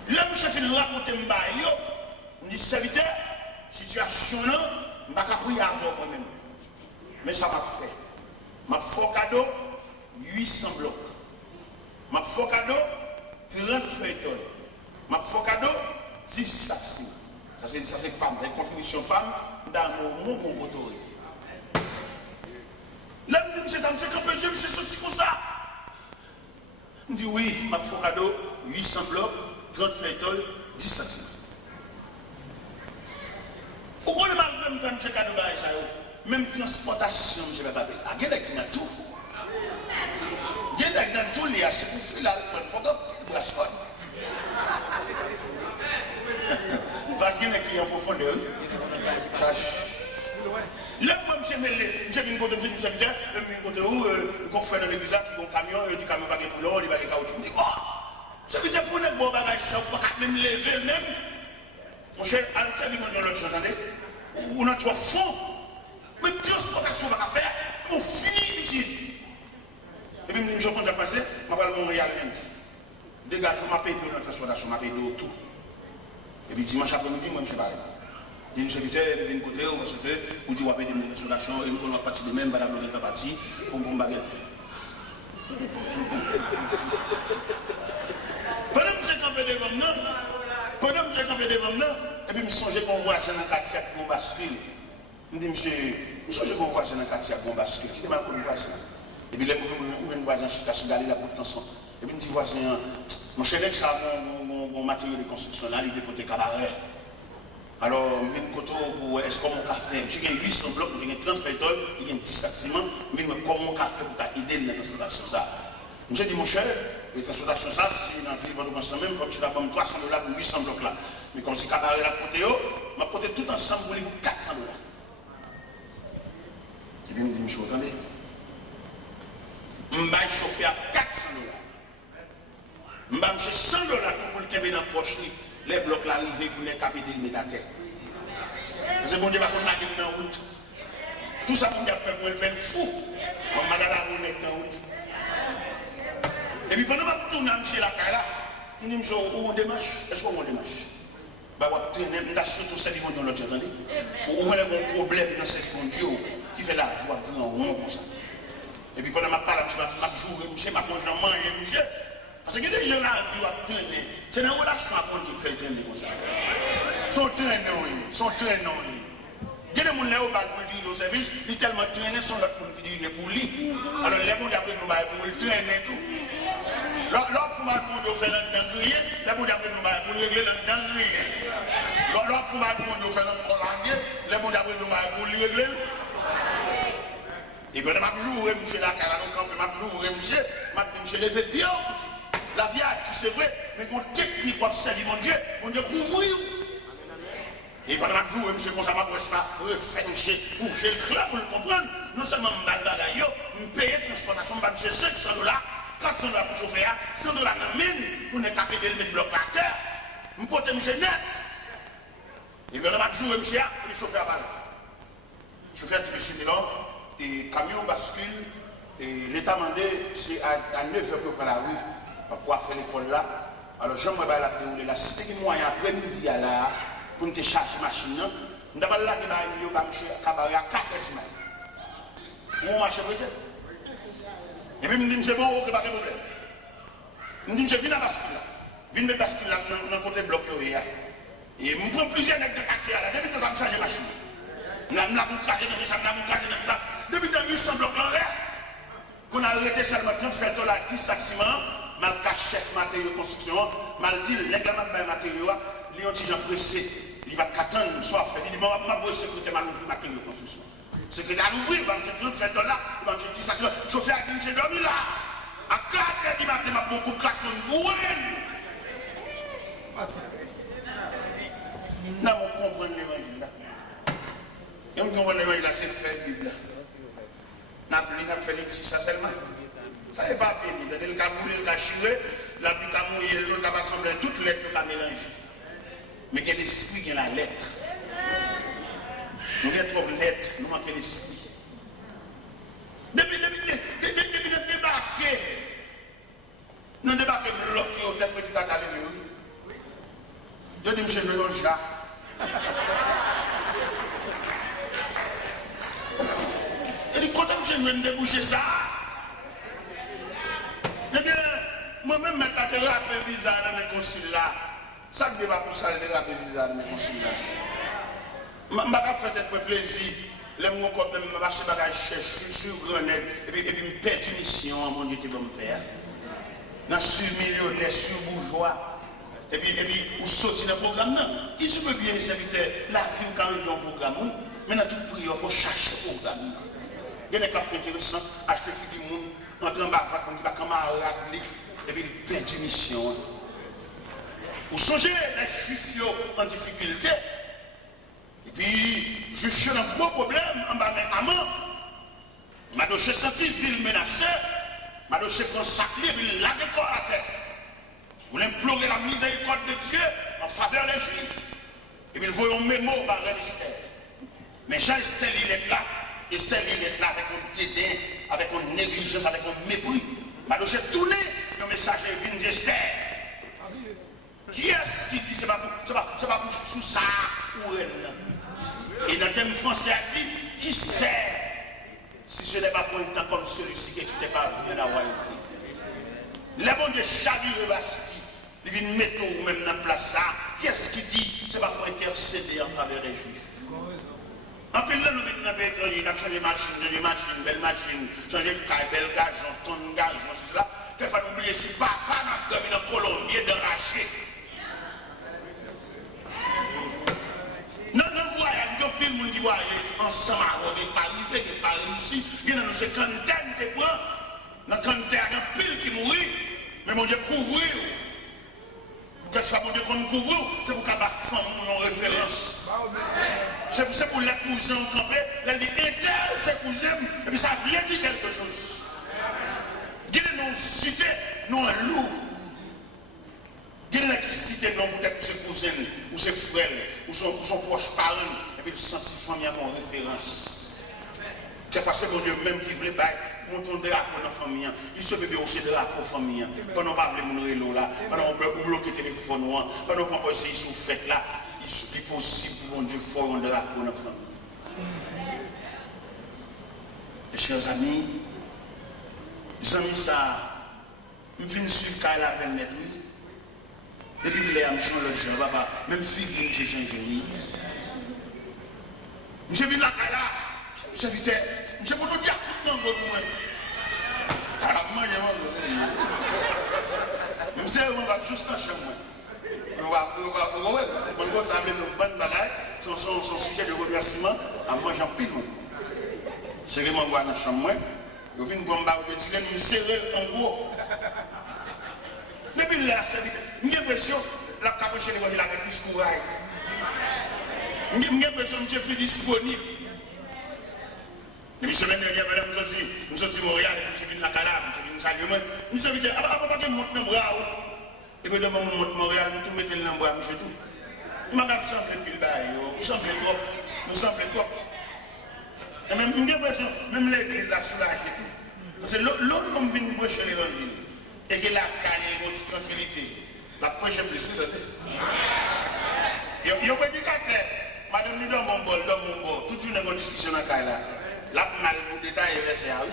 Là, je cherche de raconter je dis, serviteur, situation là, je ne vais pas prier à moi-même. Mais ça m'a fait. Ma fait cadeau, 800 blocs. Ma fait cadeau, 30 feuilletons. Ma fait cadeau, 10 sacs. Ça c'est PAM, la contribution PAM dans mon autorité. Là, je me dis, c'est comme je me suis sorti comme ça. Je me dis, oui, ma fait cadeau, 800 blocs, 30 feuilletons, 10 sacs. Pourquoi le malgré me fait cadeau dans ça? Même transportation, je ne vais pas payer. Il y a des qui ont tout. Il y a des dans tout les c'est pour filer le photo brassard. Parce qu'il y a des clients profondeur. Là, moi, je suis venu côté de je suis côté où, qu'on fait dans l'église, qui ont un camion, il dit camion pas de boulot, il va de caoutchouc. Je dis, oh, ça veut dire pour un bon bagage, ça, on ne peut pas même lever même. Mon cher, à la fin du monde de l'autre, attendez, on a trois fonds, mais transportation va faire, on finit ici. Et puis, je me suis passé, je vais aller Montréal même. Dégage, je m'appelle de la transportation, je m'appelle de tout. Et puis, dimanche après-midi, moi, je suis pas. Il y a une secrétaire de l'un côté, parce que vous dites, vous avez des transportations, et nous, on a parti de même, madame, on est parti, pour une baguette. Pendant que j'ai campé devant nous, et puis je me songeais qu'on voit ça dans le quartier pour bascule. Je me dis, monsieur, je me songeais qu'on voit ça dans le quartier pour bascule. Qui est mal connu voisin? Et puis là, je me voisin, je suis allé la bout de canson. Et puis je me dis, voisin, mon cher, ça a mon matériel de construction là, il est côté cabaret. Alors, je viens de côté pour est-ce qu'on a fait? J'ai 800 blocs, j'ai 30 feuilletons, j'ai 10 sacs ciment, mais comment on a fait pour aider dans la transportation ça? Je dis, mon cher, la transportation ça, si dans la ville de Constance même, il faut que tu la pommes $300 pour 800 blocs là. Mais comme si cabaret la côté, je vais côté tout ensemble pour les $400. Et puis, je me dis, monsieur, attendez. Je vais chauffer à $400. Je vais acheter $100 pour le cabinet dans la poche. Les blocs là arrivés pour les caper de la tête. C'est bon Dieu va qu'on a dit dans la route. Tout ça qu'on a fait pour le faire fou. On m'a dit la route dans la route. Et puis pendant que je tourne à M. Lakala, je me dis, où on démarche? Est-ce qu'on démarche? Bah, on traîner, on a surtout celle qui vont dans l'autre, attendez. On a un problème dans cette conduite qui fait la voie en rond comme ça. Et puis pendant que je parle, je joue, je m'a mangé en main, monsieur. Parce que les gens là qui vont traîner, c'est une relation à compte qui fait traîner comme ça. Sont traînés, sont traînés. Il y a des gens qui ont dire au service, ils tellement traînés, sont là pour dire pour lui. Alors les gens après nous pour le traîner tout. L'autre fois pour faire le dinguerie, les gens après nous pour régler le dinguerie. L'autre fois pour faire le collandier, les gens après nous pour régler. Et bien, je joue, monsieur la carrière, je joue, monsieur les bien. La vie, c'est vrai, mais qu'on technique pour servir mon Dieu couvrir. Et pendant que je joue, monsieur, comme ça, je ne pas refermer, bouger le club pour le comprendre. Non seulement je me bagaille, je paye la transportation, je paye $500, $400 pour chauffer, $100 dans la mine, pour ne taper de mettre bloc à terre. Je porte monsieur net. Et pendant que je joue, monsieur, pour le chauffer à balle. Le chauffeur qui me suit là, et camion bascule, et l'état mandé, c'est à 9h pour la rue. Pour faire l'école là, alors j'aimerais la dérouler là. Si tu as moyen après-midi là, pour te charger la machine, je vais là que je vais cabaret à 4h du matin. Mon marché pressé. Et puis je me dis, c'est bon, ok, pas de problème. Je me dis, je viens à bascule là. Je viens de bascule là, dans le côté bloc. Et je prends plusieurs nègres de quartier là, depuis que ça me change la machine. Je me dis, depuis que 800 blocs en l'air, qu'on a arrêté seulement 30 fêtes là, 10 sacs ciment. Mal caché matériaux de construction, mal dit, les gars de matériaux, les gens pressés, il va qu'attendre, soit fait, il dit, bon, je vais sécurité mal ouvrir matériaux de construction. Secrétaire ouvrir, il va me faire $30, il va me faire 10 sacs, chauffeur à qui j'ai dormi là. À 4h du matin, il m'a beaucoup de klaxons, non, on comprend l'évangile là. Et on comprend l'évangile là, c'est fait Bible là. N'a fait les petits, ça seulement. Ça n'est pas béni. Le cas mourir, le cas chiré, la pluie cas mourir, l'autre cas assembler toutes les lettres qui mélanger. Mais quel esprit qui a la lettre? Nous avons trop de lettres, nous manquons l'esprit. Depuis débarquer, nous débarquons bloqués au tête petit académie. Je dis, monsieur, je vais dans le chat. Et dit, quand monsieur, je vais déboucher ça. Moi-même, je vais rappeler le visa dans mes consuls là. Ça ne débat pour ça, je vais rappeler le visa dans mes consuls là. Je ne vais pas faire plaisir. Les mots comme je vais acheter des bagages sur Grenade et puis je perds une mission, mon Dieu, qui va me faire. Dans sur millionnaire, sur bourgeois. Et puis, vous sortez dans le programme. Il se peut bien, serviteur, la vie quand il y a un programme. Mais dans tout prix, il faut chercher le programme. Il y a des cas intéressants, acheter fille du monde, entrer en bas, on dit pas comment rappeler, et puis il perd une mission. Pour songer les juifs en difficulté, et puis juifs ont un gros problème en bas, mais amant, Madoché senti ville menacée, Madoché prend sacré, puis la décore à terre. Vous implorer la miséricorde de Dieu en faveur des juifs. Et puis il voit un mémo par Esther. Mais Jean-Esther, il est là. Esther, il est là avec un dédain, avec une négligence, avec un mépris. Madoché tourné le message de Esther. Qui est-ce qui dit c'est pas pour sous ça ou elle? Et dans le thème français, il dit qui sait si ce n'est pas pour un temps comme celui-ci que tu n'es pas venu dans la royauté. Les bons de Chavire Bastille, ils viennent mettre ou même dans la place ça. Qui est-ce qui dit c'est pas pour intercéder en faveur des Juifs? En plus, là, nous venons dans le pays étranger, nous avons changé de machine, belle machine, changé de caille, belle gazon, tonne gazon, c'est cela. Quelquefois, nous oublions si papa n'a pas dormi dans Colombie d'arracher. Non, vous voyez, il y a plein de monde qui voit ensemble, qui n'est pas arrivé, qui n'est pas réussi. Il y a une cinquantaine qui prend, dans la quantité, il y a pile qui mourit, mais mon Dieu couvrir. Que ça, mon Dieu, qu'on nous couvre, c'est pour qu'à la femme, nous en référence. C'est pour les cousins campés, elle dit, c'est cousin, et puis ça vient dire quelque chose. Il y a une cité, nous un loup. Il y a qui cité non peut-être ses cousins, ou ses frères, ou son proche parent, et puis il sentit famille en référence. Quelquefois, c'est mon Dieu même qui voulait monter un drapeau dans la famille. Il se peut aussi de drapeau famille. Pendant qu'on parle de mon rélo là, pendant qu'on bloque le téléphone, pendant qu'on peut essayer sous fête là, il est possible pour mon Dieu faire un drapeau dans la famille. Et chers amis, ça, je viens suivre quand elle a fait net, oui. Depuis que je suis l'autre jour, papa, même figure j'ai changé, oui. Je viens là, je suis vite, je peux tout dire tout le monde pour moi. Alors, moi, je sais, on va juste en chez moi. On va ça avec nos bonnes bagages, son sujet de remerciement, à moi, j'en pile. C'est vraiment moi dans la chambre, je viens pour me battre, je me serrer en gros. Depuis là, j'ai l'impression que la capuche est avec plus de courage. J'ai l'impression que je suis plus disponible. Et puis, semaine dernière, nous sommes à Montréal, nous sommes à Calabre, nous sommes à Saluement. Nous sommes à papa qui monte dans le bras. Et puis, nous monte Montréal, nous mettons dans le bras, nous tout. Nous m'avons semblé plus bas, nous semblons trop. Nous semblons trop. Et même, j'ai l'impression, même l'église là, soulagée tout. Parce que l'autre, comme vient nous prêcher l'évangile. Et que la caille est une tranquillité. La prochaine plus, vous savez. Il y a un prédicateur. Madame dit dans mon bol, toute une discussion dans la caille là. La mal pour détailler verset à oui.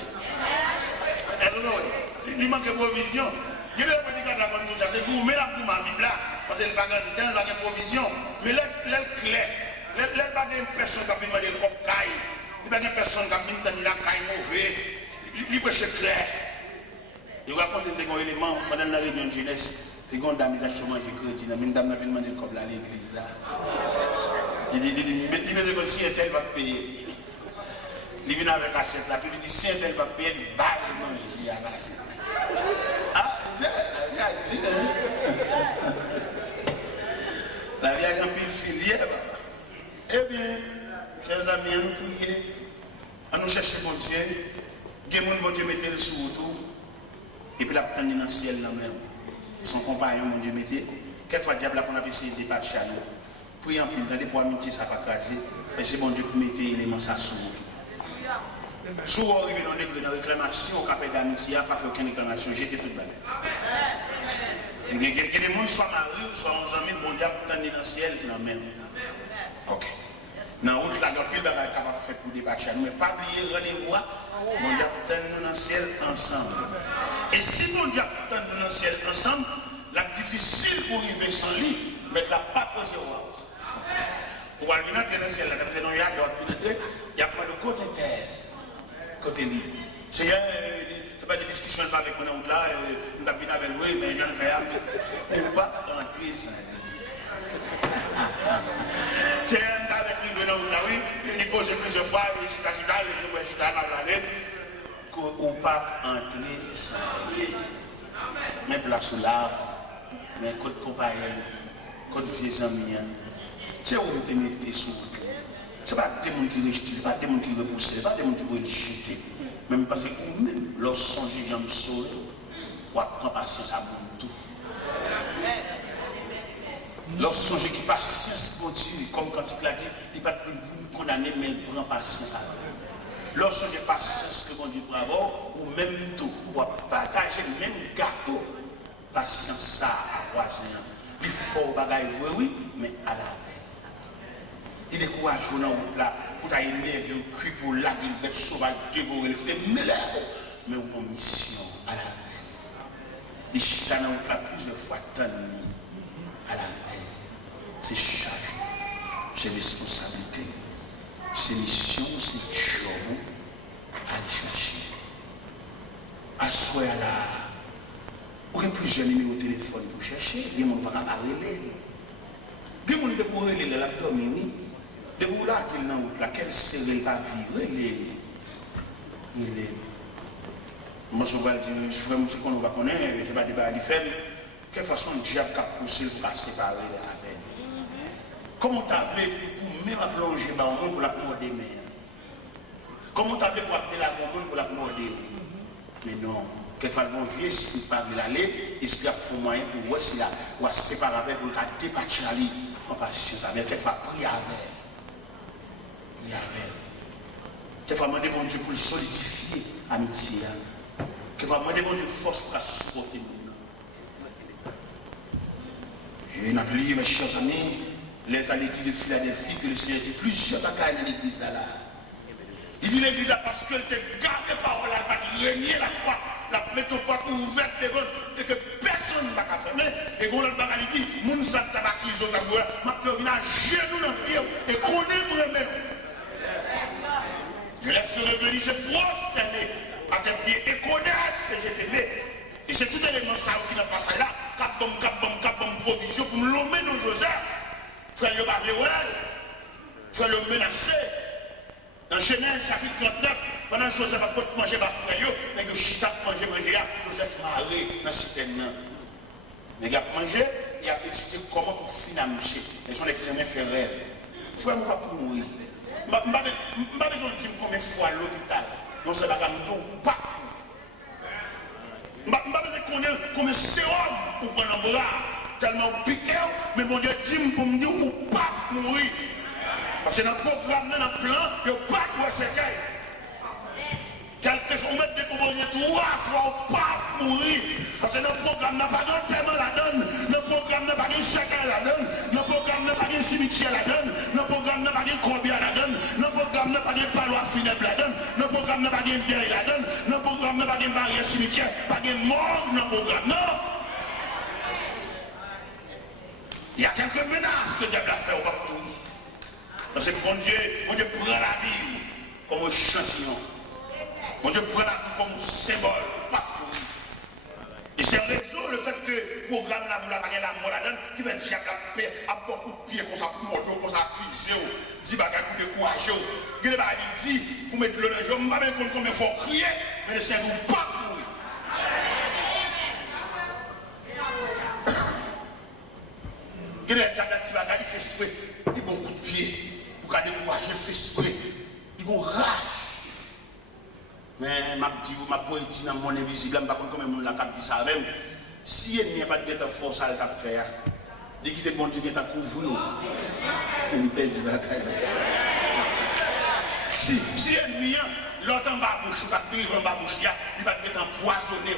Il manque de provision. Il y a un prédicateur comme ça, c'est vous, mais là pour ma Bible là, parce que le bagage dans la provision. Mais l'aile claire, l'aile pas de personne qui a demandé le cop caille. Il n'y a pas de personne qui a demandé la caille mauvaise. Il prêche clair. Je raconte un élément pendant la réunion de jeunesse. C'est une dame qui a chômage de crédit. Une dame qui a demandé comme là à l'église là. Il dit, mais si un tel va payer. Il vient avec l'assiette là. Il dit, si un tel va payer, il va manger à l'assiette. Ah, c'est la vie a un pile filière, papa. Eh bien, chers amis, à nous prier, à nous chercher mon Dieu. Que mon Dieu mette le sous autour. Et puis la prendre dans le ciel là même. Son compagnon, mon Dieu, mettez. Quelquefois, diable, qu'on a essayé de dépatcher à nous. Priez en plus, attendez pour amitié, ça va craser. Mais c'est bon Dieu qui mette l'élément ça sous. Si vous arrivez dans la réclamation, au capet d'amitié, pas fait aucune réclamation, j'étais tout bas. Que les gens soient mariés ou soient en amis, bon Dieu, pour attendre dans le ciel, non même. Ok. Dans la route, la pile bagage capable de faire pour dépatcher à nous. Mais pas oublier, rendez-vous, bon Dieu, pour attendre dans le ciel ensemble. Et si mon Dieu attend dans le ciel ensemble, la difficile pour arriver sans lui, mais la pas posé au roi. Pour aller dans le ciel, il y a pas de côté terre, côté lit. C'est pas des discussions avec mon oncle là, nous avons avec lui, mais je ne fais rien. Pour pas rentrer sans lui. C'est un avec lui, oui, il pose plusieurs fois, je suis là, qu'on pas entrer sans mais place au lave, mais côté compagnon, côté vieux amis, c'est où te mettez sous. Ce n'est pas des gens qui rejettent, pas des gens qui repoussent, pas des gens qui veulent jeter. Même parce que vous-même, lorsque vous songez, j'aime sauver, vous avez patience à vous tout. Lorsque vous songez qui patience pour Dieu, comme quand il l'a dit, il ne va pas vous condamner, mais il prend patience à vous. Lorsque vous avez patience que bon Dieu bravo, ou même tout, ou partager le même gâteau, patience ça à voisin. Il faut bagaille, oui, mais à la veille. Il est courageux dans la route là, pour t'énerver, pour cuire, pour laguer, pour bête sauvage, dévorer, pour mais on a mission à la veille. Il chute dans la route là plusieurs fois, à la veille. C'est charge, c'est responsabilité, c'est mission, c'est job à aller chercher. À soi là, on a plusieurs numéros de téléphone pour chercher, il y a des gens qui vont relais. Il y a des gens qui vont relais la dominer. De vous là, qu'il n'a pas, quelle série la vie, il est. Moi, je vais dire, je vais me dire qu'on va connaître, je vais pas débattre, quelle façon le diable a poussé pour séparer avec. Comment tu as fait pour même plonger dans le monde pour la mort des mers? Comment tu as fait pour appeler la monde pour la mort des mers? Mais non, quelquefois, mon vieux, s'il parle de l'aller, il se fait moyen pour voir s'il a séparé avec, pour débattre à lui. On va chercher ça, mais quelquefois, prier avec. Il y avait. Quelquefois, demander bon Dieu pour le solidifier l'amitié. Quelquefois, demander bon Dieu force pour la supporter nous. Et on a oublié, mes chers amis, l'état de l'église de Philadelphie, que le Seigneur dit plusieurs bagailles dans l'église là. Il dit l'église là parce qu'elle te garde les paroles, elle va te régner la foi, la mettre pas ouverte devant, et que personne ne va pas fermer. Et quand l'autre bagaille dit, moun sa tabakizo tabouya, m'a fait venir à genoux dans le prière, et qu'on aime même. Je laisserai venir se prosterner à tes pieds et connaître que je t'aimais. Et c'est tout élément ça qui n'a pas ça là. Cap bombe, provision pour me l'ommer dans Joseph. Frère le parler, frère le menacer. Dans Genèse chapitre 39, pendant que Joseph a pas manger par frère, mais que Chita manger, Joseph m'a arrêté dans ce système. Mais il a mangé, il a étudié comment pour finir à marcher. Et son écrivain fait rêve. Frère, moi, pas pour mourir. Je n'ai pas besoin de dire combien de fois à l'hôpital. Non, c'est pas comme tout. Pas. Je n'ai pas besoin de connaître combien de sérum pour prendre un bras. Tellement piqué, mais mon Dieu dit pour me dire ou pas mourir. Parce que dans le programme, dans le plan, il n'y a pas de séquelles. Quelques on met décomposé 3 fois ou pas mourir. Parce que notre programme n'a pas de paiement la donne. Notre programme n'a pas de séquelles la donne. Notre programme n'a pas de cimetière la donne. Notre programme n'a pas de combien la donne. Notre programme n'a pas de palois funèbre la donne. Notre programme n'a pas de deuil la donne. Notre programme n'a pas de barrière cimetière. Pas de mort dans le programme. Non. Il y a quelques menaces que Dieu a fait au partout. Parce que bon Dieu prend la vie comme un échantillon. Bon Dieu prend la vie comme un symbole. Et c'est en raison le fait que le programme là, vous l'avez la mort là-dedans, qui va dire la paix à beaucoup de pieds, comme ça, pour mordeau, comme ça, criser, dit bagaille pour décourager. Il y a des dit, pour mettre le je ne sais pas combien il faut crier, mais le Seigneur vous pas mourir. Il y a des petits bagages, il fait souhait, il bon coup de pied, pour qu'il décourager, il fait souhait, il bon rage. Mais ma dit ma poétie dans mon invisible, je ne sais pas comment la cap dit ça même. Si il n'y a pas de force à le faire, dès qu'il est bon Dieu qui est à couvrir, il peut dire si ennemi l'autre en bas bouche, pas de en bas bouche, il va être empoisonné.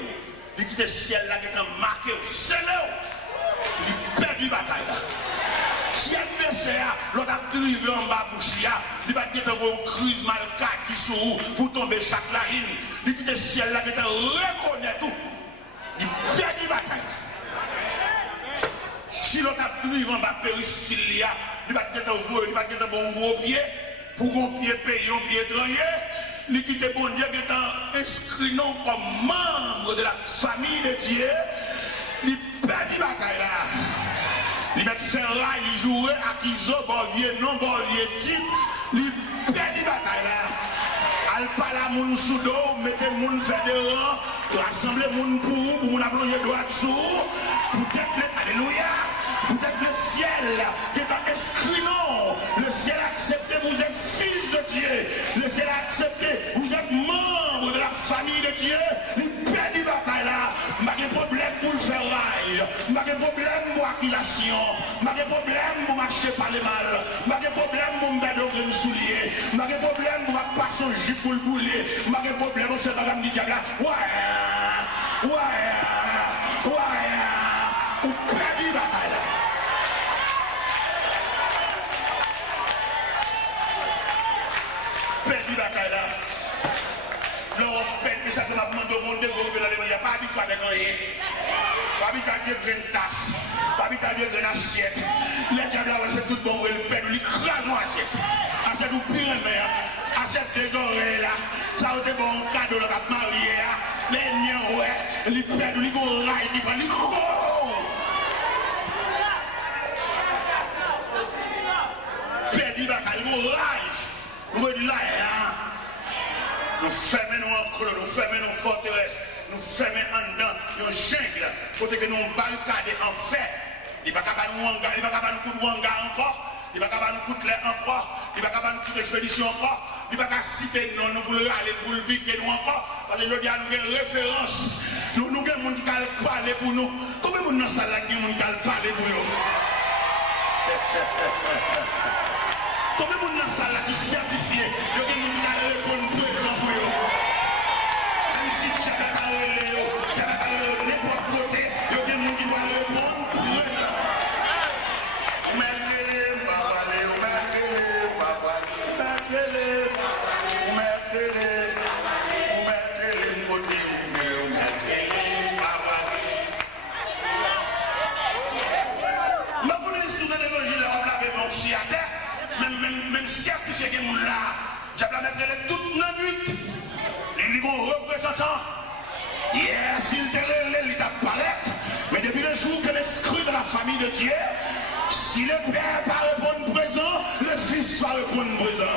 Dès qu'il est ciel là qui est marqué, c'est là. Il perd du bataille là. Si l'adversaire, l'autre a drivé en bas bouche, il va être une crise mal qui sous pour tomber chaque la ligne. Il quitte le ciel là qui est reconnaître tout. Il perd du bataille. Si l'autre a drivé en bas péristyle, il va être un bon gros pied pour un pied payé, un pied étranger. Il quitte le bon Dieu qui est inscrit non comme membre de la famille de Dieu. Il perd du bataille là. Il met fait rail, il jouait à Kizo, bon vieux non, bon vieux type. Il perd des batailles là. al pas la moun sous dos, mettez moun faire des rangs, rassembler moun pour moun appeler droit sous, peut-être alléluia, peut-être le ciel qui va inscrit non, le ciel a accepté, vous êtes fils de Dieu, le ciel a accepté, vous êtes membre de la famille de Dieu, les pères du bataille là, pas de problème pour le faire rail, pas de problème pour l'accusation, pas de problème pour marcher par les mal, pas de problème pour me mettre au soulier, pas de problème pour passer au jupe pour le bouler, pas de problème pour ce madame du diable là, ouais, ou père du bataille là. Père du bataille là. Non, père, ça m'a demandé au monde de gouverner, il n'y a pas habitué avec rien. Pas habitué avec une tasse, pas habitué avec une assiette. Les diables, c'est tout bon, le père, il crase une assiette. Assiette ou pire, assiette des oreilles là. Ça a été bon cadeau, le cap marié là. Les miens, ouais, les pères, ils go rail, ils prennent, ils go. Père du bataille, ils go rail. Ils go rail, hein. Nous fermons nos enclos, nous fermons nos forteresses, nous fermons en dedans, nos jungles, pour que nous barricadons en fait. Il ne va pas nous hangar, il ne va pas nous coûter hangar encore, il ne va pas nous coûter l'air encore, il ne va pas nous coûter l'expédition encore, il ne va pas citer non, nous voulons aller pour le piquer nous encore, parce que je dis à nous une référence, nous avons des gens qui parlent pour nous. Combien de gens dans la salle qui parlent pour nous? Combien de gens dans la salle qui sont certifiés, il y a des gens qui répondent présent pour eux. Même si tu as n'importe côté, il y a des gens qui doivent répondre présent. Même si tu sais que nous là, j'ai pas mettre toute la nuit. Les représentants, hier, s'il te l'État palette, mais depuis le jour que l'esprit de la famille de Dieu, si le Père va répondre présent, le Fils va répondre présent.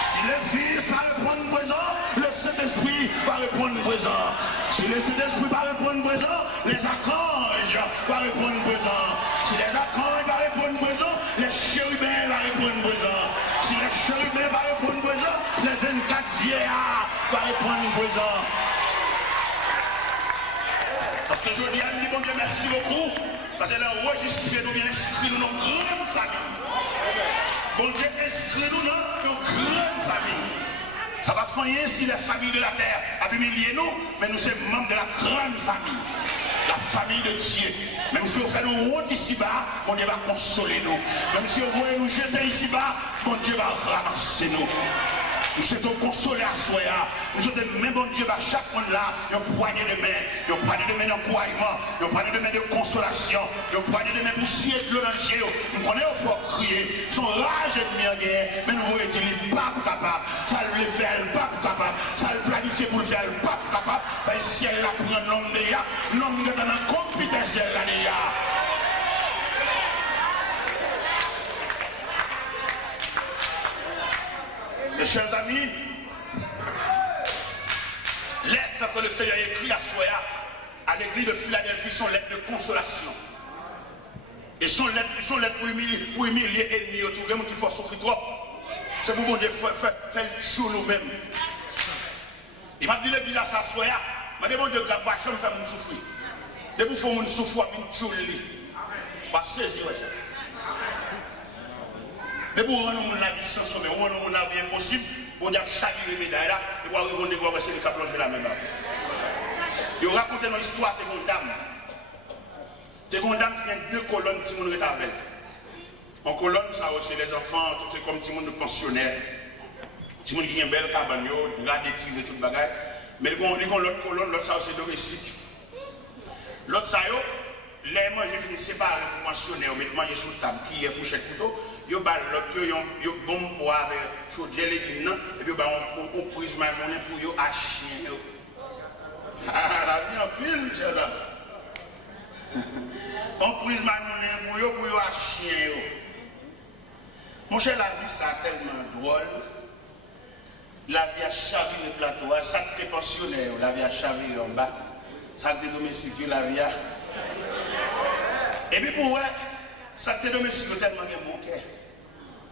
Si le Fils va répondre présent, le Saint-Esprit va répondre présent. Si le Saint-Esprit va répondre présent, les archanges vont répondre présent. Si les archanges vont répondre présent, les chérubins vont répondre présent. Si les chérubins vont répondre présent, les 24 vieillards vont répondre présent. Parce que je dis à lui, bon Dieu, merci beaucoup. Parce qu'elle a enregistré nous, bien inscrit nous dans une grande famille. Bon Dieu, inscrit-nous dans une grande famille. Ça va faire si les familles de la terre a humilié nous, mais nous sommes membres de la grande famille. La famille de Dieu. Même si on fait nous honte ici-bas, mon Dieu va consoler nous. Même si on veut nous jeter ici-bas, mon Dieu va ramasser nous. Nous souhaitons consoler à soi. Nous souhaitons même bon Dieu à chaque monde là, une poignée de main d'encouragement, une poignée de main de consolation, une poignée de main pour scier le danger. Nous prenons au fort crier, son rage est bien gagné, mais nous voyons qu'il n'est pas capable. Ça le fait, il n'est pas capable. Ça le planifie pour le faire, il n'est pas capable. Ben, si elle a pris un homme déjà, l'homme est dans la compétence là déjà. Mes chers amis, lettre que le Seigneur a écrit à Soya, à l'église de Philadelphie, sont lettres de consolation. Et sont lettres pour humilier ennemis autour de gens qui font souffrir trop. C'est pour bon Dieu faire le jour nous-mêmes. Il m'a dit l'église à Soya, il m'a dit bon Dieu, la bâche me fait mon souffrir. Depuis qu'il faut mon souffrir, je vais me pas saisir ça. Mais pour rendre la vie sans sommet, pour rendre la vie impossible, on a chaque médaille là, et pour arriver à voir c'est le cap plonger la même là. Il raconte une histoire de une dame. De une dame qui a deux colonnes, si on rétablit. En colonne, ça aussi les enfants, c'est comme si on est pensionnaire. Si on a une belle cabane, il y a des tirs et tout le bagage. Mais il y a l'autre colonne, l'autre ça aussi domestique. L'autre ça, les manger finissent séparés pour pensionnaire, mais manger sous table, qui est fourchette couteau. Yo bal l'autre yo bon pour avec chaudière légumes et puis on prise ma monnaie pour yo à chien yo. Ah la vie en pile chers amis. On prise ma monnaie pour yo à chien yo. Mon cher la vie ça tellement drôle. la vie a chaviré le plateau, ça qui est pensionnaire, la vie a chaviré en bas, ça qui est domestique, la vie a. Et puis pour moi, ça qui est domestique, tellement de bon cœur.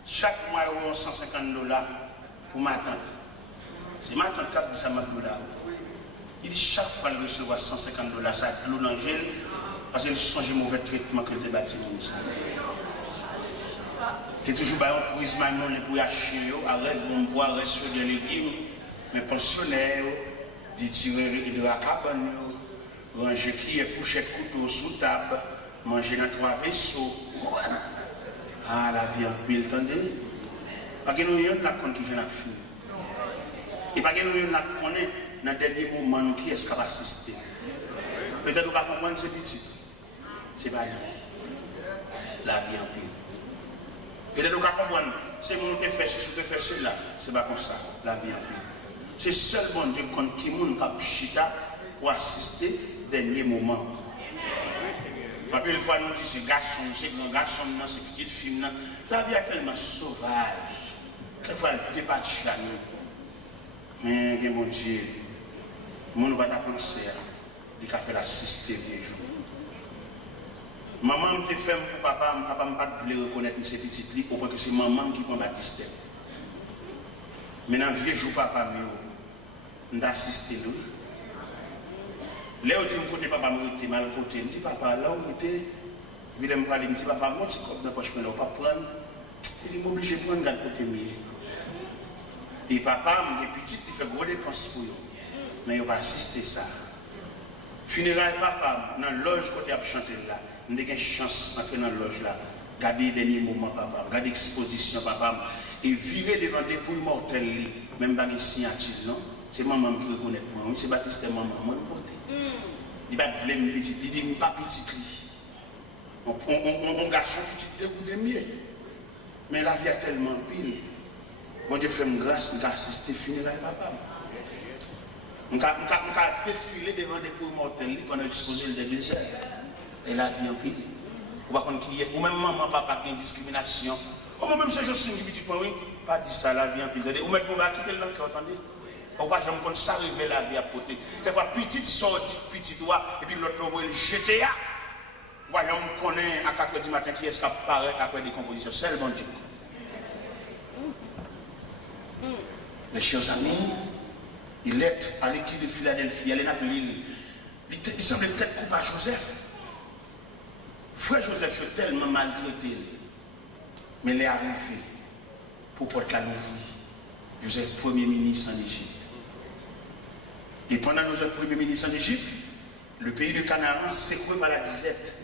Chaque mois, il y a $150 pour ma tante. C'est ma tante qui a dit ça, ma douleur. Il dit chaque fois qu'il recevra $150, ça a de l'eau dans le gel, parce qu'il change le mauvais traitement que le bâtiment. C'est toujours un prisme pour acheter, arrête mon bois, reste sur des légumes, mais pensionnaires, des tireurs de la cabane, ranger qui est fourchette couteau sous table, manger dans 3 vaisseaux. Ah, la vie en pile, attendez. Parce que nous avons la compte qui vient à finir. Et parce que nous avons la connaître dans le dernier moment qui est-ce qui va assister. Peut-être qu'on va comprendre c'est petit. C'est pas lui. La vie en pile. Peut-être qu'on va comprendre, c'est mon qui fait ceci, qui fait cela. C'est pas comme ça, la vie en pile. C'est seulement Dieu qui nous a chita pour assister au dernier moment. Parce que une fois nous disons c'est garçon, c'est grand garçon, c'est petite fille, la vie est tellement sauvage. Quelquefois elle débat de nous. Mais mon Dieu, mon va penser il a fait l'assister vieux jours. Maman me fait pour papa ne pas reconnaître ces petites filles, au point que c'est maman qui prend Baptiste. Maintenant vieux jour papa me d'assister nous. Là où tu me côté papa me dit mal côté, me dit papa là où était, il me parler, me dit papa moi tu comme dans poche mais là pas prendre, il est obligé de prendre dans côté mieux. Et papa me petit il fait gros dépenses pour eux. Mais il va assister ça. Funérailles papa dans loge côté à chanter là, on a une chance d'entrer dans la loge là. Garder les derniers moments papa, garder l'exposition papa et virer devant des couilles mortelles même pas de signature non. C'est maman qui reconnaît moi, c'est Baptiste maman moi porté. Il va te me petit, il dit pas petit lui. On garçon petit dégoût de mieux. Mais la vie a tellement pile. Mon Dieu fait une grâce, on a assisté funérailles papa. On a défilé devant des couilles mortelles pendant l'exposition des déserts. Et la vie en pile. Ou même maman, papa qui a une discrimination. Ou même si je suis une petite oui, pas dit ça, la vie en pile. Ou même on va quitter le langue, attendez. On va jamais ça arriver la vie à côté. Des fois, petite sortie, petite toi, et puis l'autre on va le jeter. Voyons, on connaît à 4h du matin qui est-ce qui apparaît après des compositions. Seulement Dieu. Les chers amis, il est à l'équipe de Philadelphie, elle est dans l'île. Il semble peut-être coupable à Joseph. Frère Joseph est tellement maltraité. Mais il est arrivé pour porter la nouvelle. Joseph, premier ministre en Égypte. Et pendant Joseph, premier ministre en Égypte, le pays de Canaan s'écroule par la disette.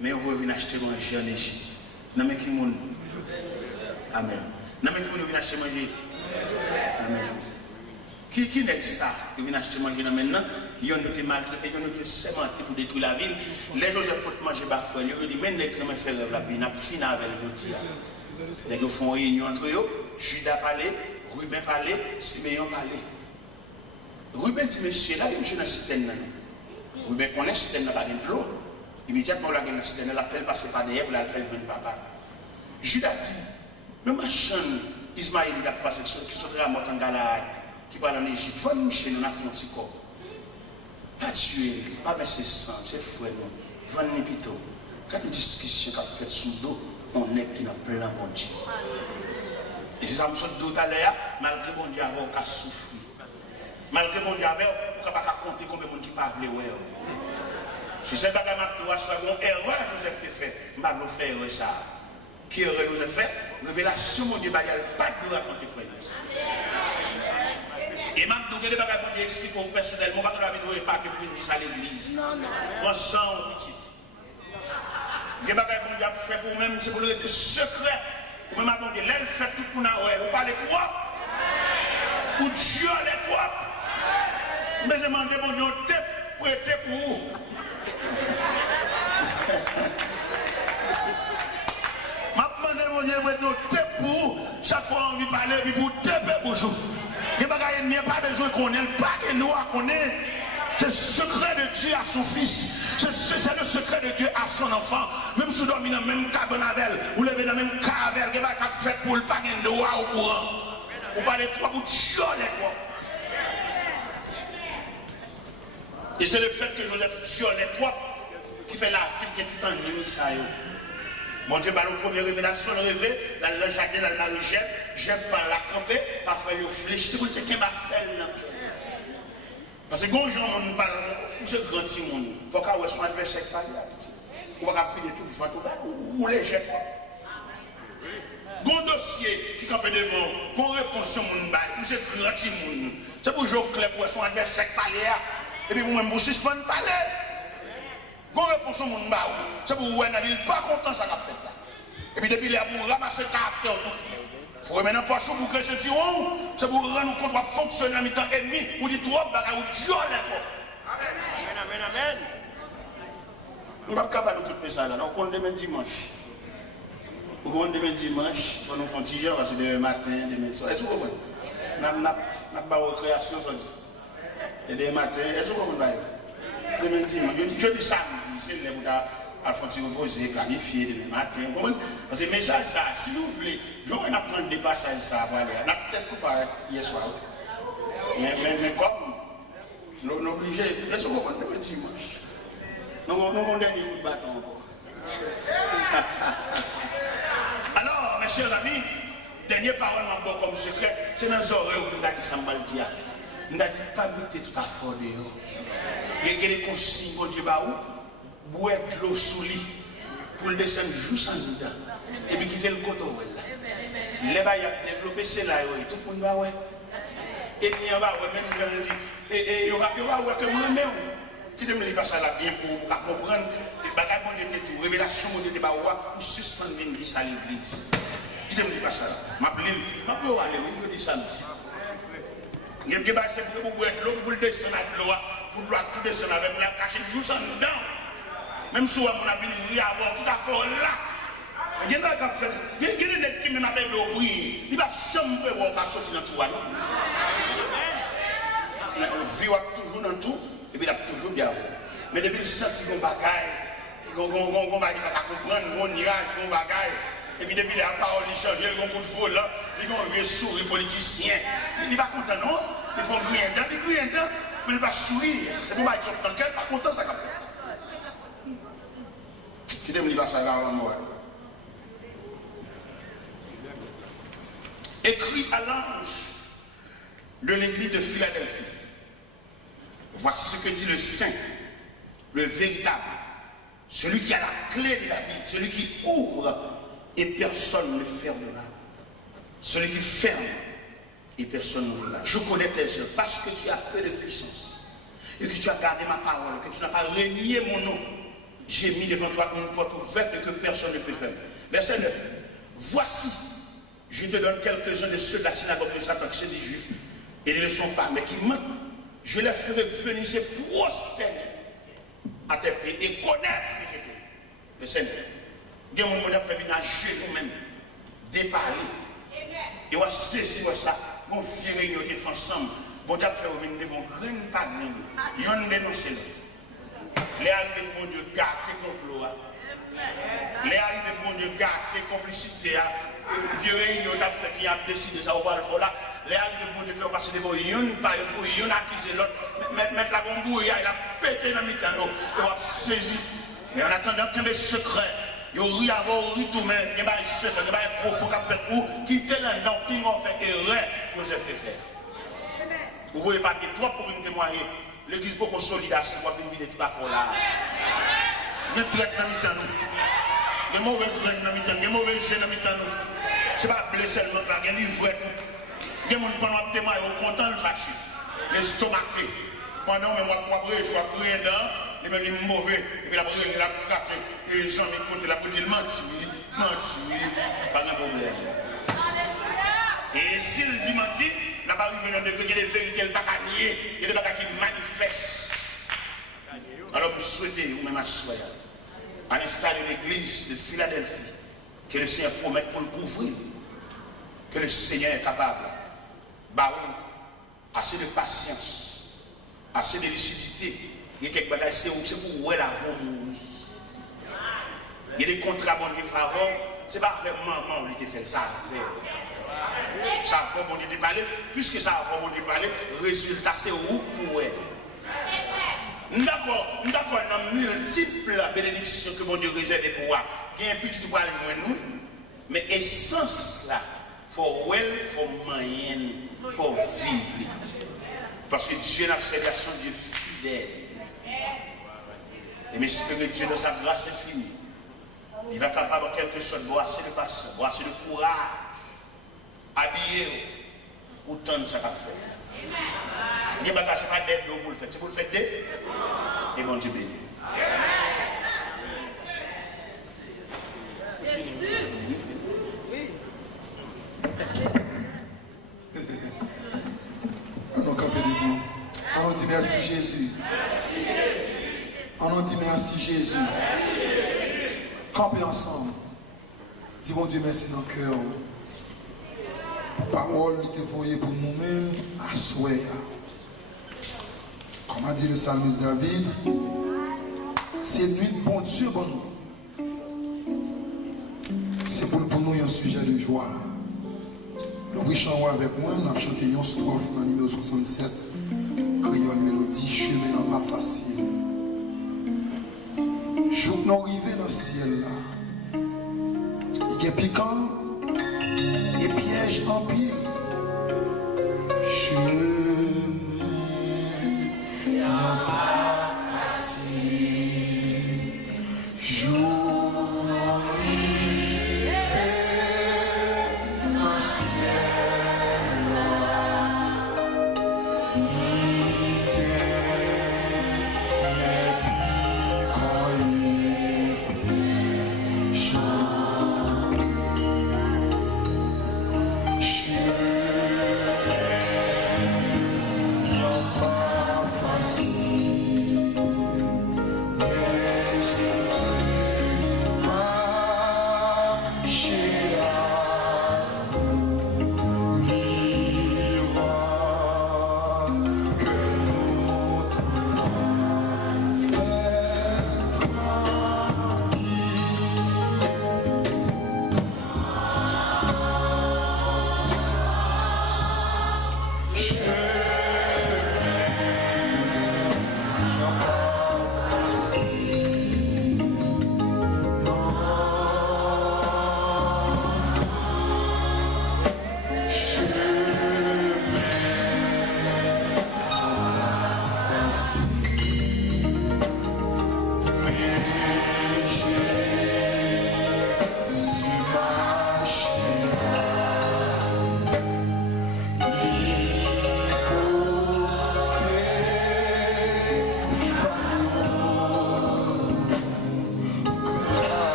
Mais on va venir acheter manger en Égypte. Non mais qui monde? Amen. Non mais qui monde vient acheter manger? Amen. Qui n'est ça? Qui vient acheter manger maintenant? Ils ont été maltraités, ils ont été sémentés pour détruire la ville. Les Joseph faut manger bafoué. Ils ont dit mais les chrétiens faire rêve la vie, n'a fini avec les gens. Les gens font réunion entre eux. Judas parlait, Ruben parlait, Siméon parlait. Ruben dit monsieur là, monsieur dans la citerne. Ruben connaît la citerne dans la l'eau. Immédiatement, la la citerne, la fait passer par derrière pour la faire venir papa. Judas dit, mais ma chaîne, Ismaël, il a passé qui sont à mort en Galade, qui parle en Égypte, il faut nous chez nous, un petit corps. Pas tuer, pas verser sang, c'est frère, il va nous plutôt. Quand une discussion qu'a fait sous l'eau, on est qui n'a plein bon Dieu. Et c'est ça que je me suis dit tout à l'heure, malgré mon Dieu, on a souffert. Malgré mon Dieu, on ne peut pas compter combien de monde qui parle. Si c'est pas que je soit une erreur que Joseph a fait, je vais faire erreur ça. Qui erreur que Joseph fait? Révélation, mon Dieu, il n'y a pas de raconter frère. Et même tout le monde qui explique personnellement, je ne vais pas que vous dites à l'église. Moi, sans petit. Les bagages que Dieu a fait pour vous-même, c'est pour le secret. Vous même attendez, l'aile fait tout pour nous. Vous parlez trop. Ou Dieu les trop. Mais je demande mon Dieu, pour être pour vous. Je demande mon Dieu, pour être pour vous. Chaque fois on veut parler, puis pour taper pour vous. Les bagages, il n'y a pas besoin qu'on ait, pas que nous qu'on ait. C'est le secret de Dieu à son fils. C'est le secret de Dieu à son enfant. Même si vous dormez dans le même cabane avec elle, vous levez dans le même cas avec elle, vous n'avez pas fait pour le pas de droit au courant. Vous parlez trop pour violer quoi. Et c'est le fait que Joseph violait quoi qui fait la vie qui est tout en nuit ça. Mon Dieu, par la première révélation, le rêve, dans le jardin, dans le marie-jette, j'aime pas la camper, parfois il fléchit, c'est qui m'a fait là. Parce que quand les gens ne parlent pas, c'est grand monde. Il faut qu'on soit adversaire par là. On va faire des trucs ou les jette. Bon dossier qui campe devant, qu'on réponse sur mon bail, c'est grand monde. C'est pour jouer clair pour son adversaire par là. Et puis vous-même vous suspendez par là. Bon réponse sur mon bail, c'est pour vous n'avez pas content ça capte là. Et puis depuis là pour ramasser le caractère tout. Il faut maintenant pas chaud pour que ce tiron, c'est pour rendre compte va fonctionner en mi-temps ennemi, ou dit trop bagarre ou violent quoi. Amen, amen, amen. On va pas capable de tout ça là, on compte demain dimanche. On compte demain dimanche, il faut nous faire tirer parce que demain matin, demain soir. Est-ce que vous comprenez? On n'a pas de récréation ça dit. Et demain matin, est-ce que vous comprenez? Demain dimanche, je dis samedi, c'est le bout à faire reposer, planifier demain matin. Parce que le message, ça, si vous voulez, je vais apprendre des passages, ça va aller. On a peut-être coupé hier soir. Mais comme nous sommes obligés, est-ce que vous comprenez le dimanche? Nous avons des bouts de bâton encore. Alors, mes chers amis, dernière parole, mon bon comme secret, c'est dans les oreilles où nous avons dit ça, nous avons dit pas mettre tout à fort dehors. Il y a des consignes, bon Dieu, boire de l'eau sous lit pour le descendre juste en dedans et puis quitter le coton. Les bails ont développé c'est là, tout le monde va ouais. Et puis on va même quand on dit et il y aura que moi-même qui te me dit pas ça là bien pour comprendre les bagages bon Dieu tout révélation bon Dieu ba wa pour suspendre l'église à l'église. Qui te me dit pas ça là. M'appeler aller oui je dis samedi. Il y a des bails c'est pour boire de l'eau pour le descendre de l'eau pour tout descendre avec la cacher juste en dedans. Même si on a vu avoir tout à fait là, il y a des gens qui m'ont appelé au prier, il va jamais voir sortir dans tout. On vit toujours dans tout, et puis il a toujours bien. Mais depuis le senti qu'on bagaille, qu'on va comprendre, qu'on mirage, qu'on bagaille, et puis depuis la parole, il change, il y a un coup de foule, il y a un vieux sourire politicien, il n'est pas content, non? Il faut griller un temps, mais il va sourire. Et pour moi, il sont dans quel pas content, ça capte. Qui te me dit pas ça là avant moi. Écrit à l'ange de l'église de Philadelphie. Voici ce que dit le saint, le véritable, celui qui a la clé de la vie, celui qui ouvre et personne ne fermera. Celui qui ferme et personne ne l'ouvrira. Je connais tes œuvres parce que tu as peu de puissance et que tu as gardé ma parole, que tu n'as pas renié mon nom. J'ai mis devant toi une porte ouverte et que personne ne peut fermer. Verset 9. Voici, je te donne quelques-uns de ceux de la synagogue de Satan, qui sont des juifs, et ils ne le sont pas, mais qui mentent. Je les ferai venir se prosterner à tes pieds et connaître que j'étais. Verset 9. Dieu m'a fait venir à genoux-même, déparler. Et on va saisir ça, on va faire réunion ensemble. Bon Dieu fait venir devant grain par grain. Il y a un dénoncé l'autre. Les arrivées de mon Dieu gâter complot. Les arrivées de mon Dieu gâter complicité. Vieux réunion a fait qui a décidé ça au bas de là. Les arrivées de mon Dieu faire passer devant une par une pour une accuser l'autre. Mettre la bombe, il a pété dans le mi-temps. Il va saisir. Mais en attendant qu'il y ait des secrets. Il y a un tout même. Il y a un secret, il y a un profond qui a fait pour quitter là-dedans. Puis on fait erreur pour se faire. Vous voyez pas que toi pour une témoigner. L'église beaucoup solidaire, c'est moi qui me dis que tu vas faire là. Il y a des traites dans le temps. Il y a des mauvais graines dans le temps. Il y a des mauvais jeux dans le temps. Ce n'est pas blessé seulement, il y a des livres et tout. Il y a des gens qui ont témoigné, ils sont contents de fâcher. Les stomaqués. Pendant que moi, je vais crier dedans, les mêmes sont mauvais. Et puis la brûle, la carte, et les gens m'écoutent, la brûle, menti, pas de problème. Et s'il dit menti, la parole vient de dire des vérités, il n'y a pas nier, il y a des bagages qui manifestent. Alors vous souhaitez, vous-même assoyez, à l'instar de l'église de Philadelphie, que le Seigneur promette pour le couvrir, que le Seigneur est capable, assez de patience, assez de lucidité. Il y a quelques bagages, c'est pour où elle a mourir. Il y a des contrats qui font, c'est pas vraiment qui fait ça. Ça va bon Dieu parler, puisque ça va bon Dieu parler, résultat c'est où pour elle. D'accord, dans multiples bénédictions que mon Dieu réserve pour moi. Il y a un petit poil moins nous, mais essence là, faut well, faut moyen, faut vivre. Parce que Dieu n'a fait son Dieu fidèle. Et mais si Dieu dans sa grâce est fini, il va capable en quelque chose de boire assez de patience, boire assez de courage, habiller autant de ça qu'a fait. Il n'y a pas d'aide pour le faire. C'est pour le faire d'aide. Et bon Dieu béni. On dit merci Jésus. On dit merci Jésus. Campez ensemble. Dis bon Dieu merci dans le cœur. Parole qui est envoyée pour nous-mêmes à souhait. Comme a dit le psalmiste David, c'est nuit de bon Dieu pour nous. C'est pour nous un sujet de joie. Le riche en haut avec moi, on a chanté une strophe dans le numéro 67, créole mélodie, chemin en pas facile. Jour nous arrivons dans le ciel là. Il y a piquant et piège en pile. Chemin en pas facile. Jour nous arrivons dans le ciel là.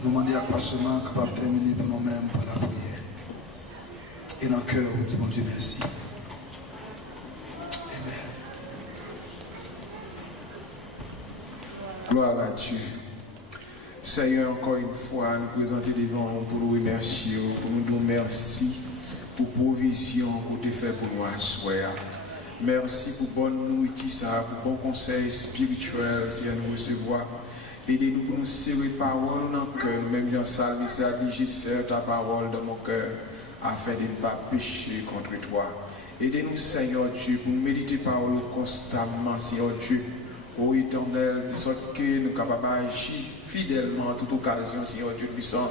Nous demandons à quoi seulement capable de terminer pour nous-mêmes par la prière. Et dans le cœur, on dit bon Dieu merci. Amen. Gloire à Dieu. Seigneur, encore une fois, nous présenter devant vous pour nous remercier, pour nous dire merci pour la provision que tu fait pour nous à soir. Merci pour bonne nourriture, pour bon conseil spirituel, si nous recevoir. Aidez-nous pour nous serrer parole dans le cœur, même Jean Salmi ça dit, j'ai serré ta parole dans mon cœur, afin de ne pas pécher contre toi. Aidez-nous, Seigneur Dieu, pour nous méditer parole constamment, Seigneur Dieu, ô éternel, de sorte que nous sommes capables d'agir fidèlement à toute occasion, Seigneur Dieu puissant,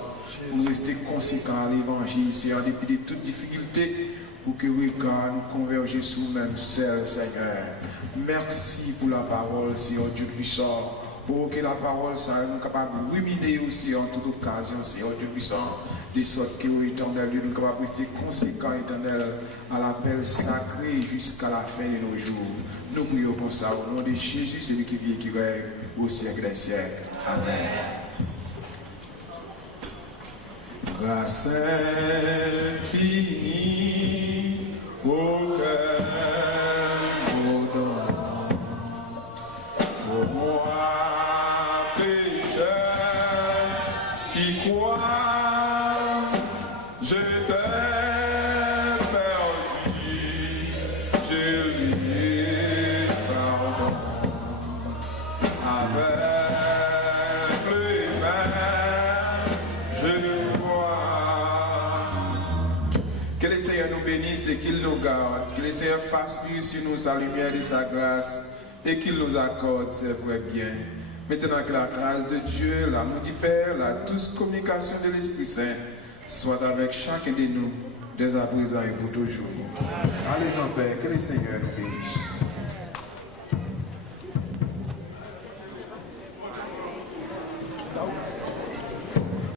pour rester conséquents à l'évangile, Seigneur, en dépit de toutes difficultés, pour que regard nous converger sur nous-mêmes seuls, Seigneur. Merci pour la parole, Seigneur Dieu puissant. Pour que la parole soit nous capable de ruminer aussi en toute occasion, Seigneur Dieu puissant, de sorte que, éternel Dieu, nous sommes capables de rester conséquents, éternel, à l'appel sacré jusqu'à la fin de nos jours. Nous prions pour ça au nom de Jésus, celui qui vit et qui règne au siècle des siècles. Amen. Grâce infinie au cœur ardent, pour moi. Qui croit, je t'aime. nous garde, que le Seigneur fasse luire sur nous sa lumière et sa grâce, et qu'il nous accorde ses vrais biens. Maintenant que la grâce de Dieu, l'amour du Père, la douce communication de l'Esprit Saint soit avec chacun de nous, dès à présent et pour toujours. Allez en paix, que le Seigneur nous bénisse.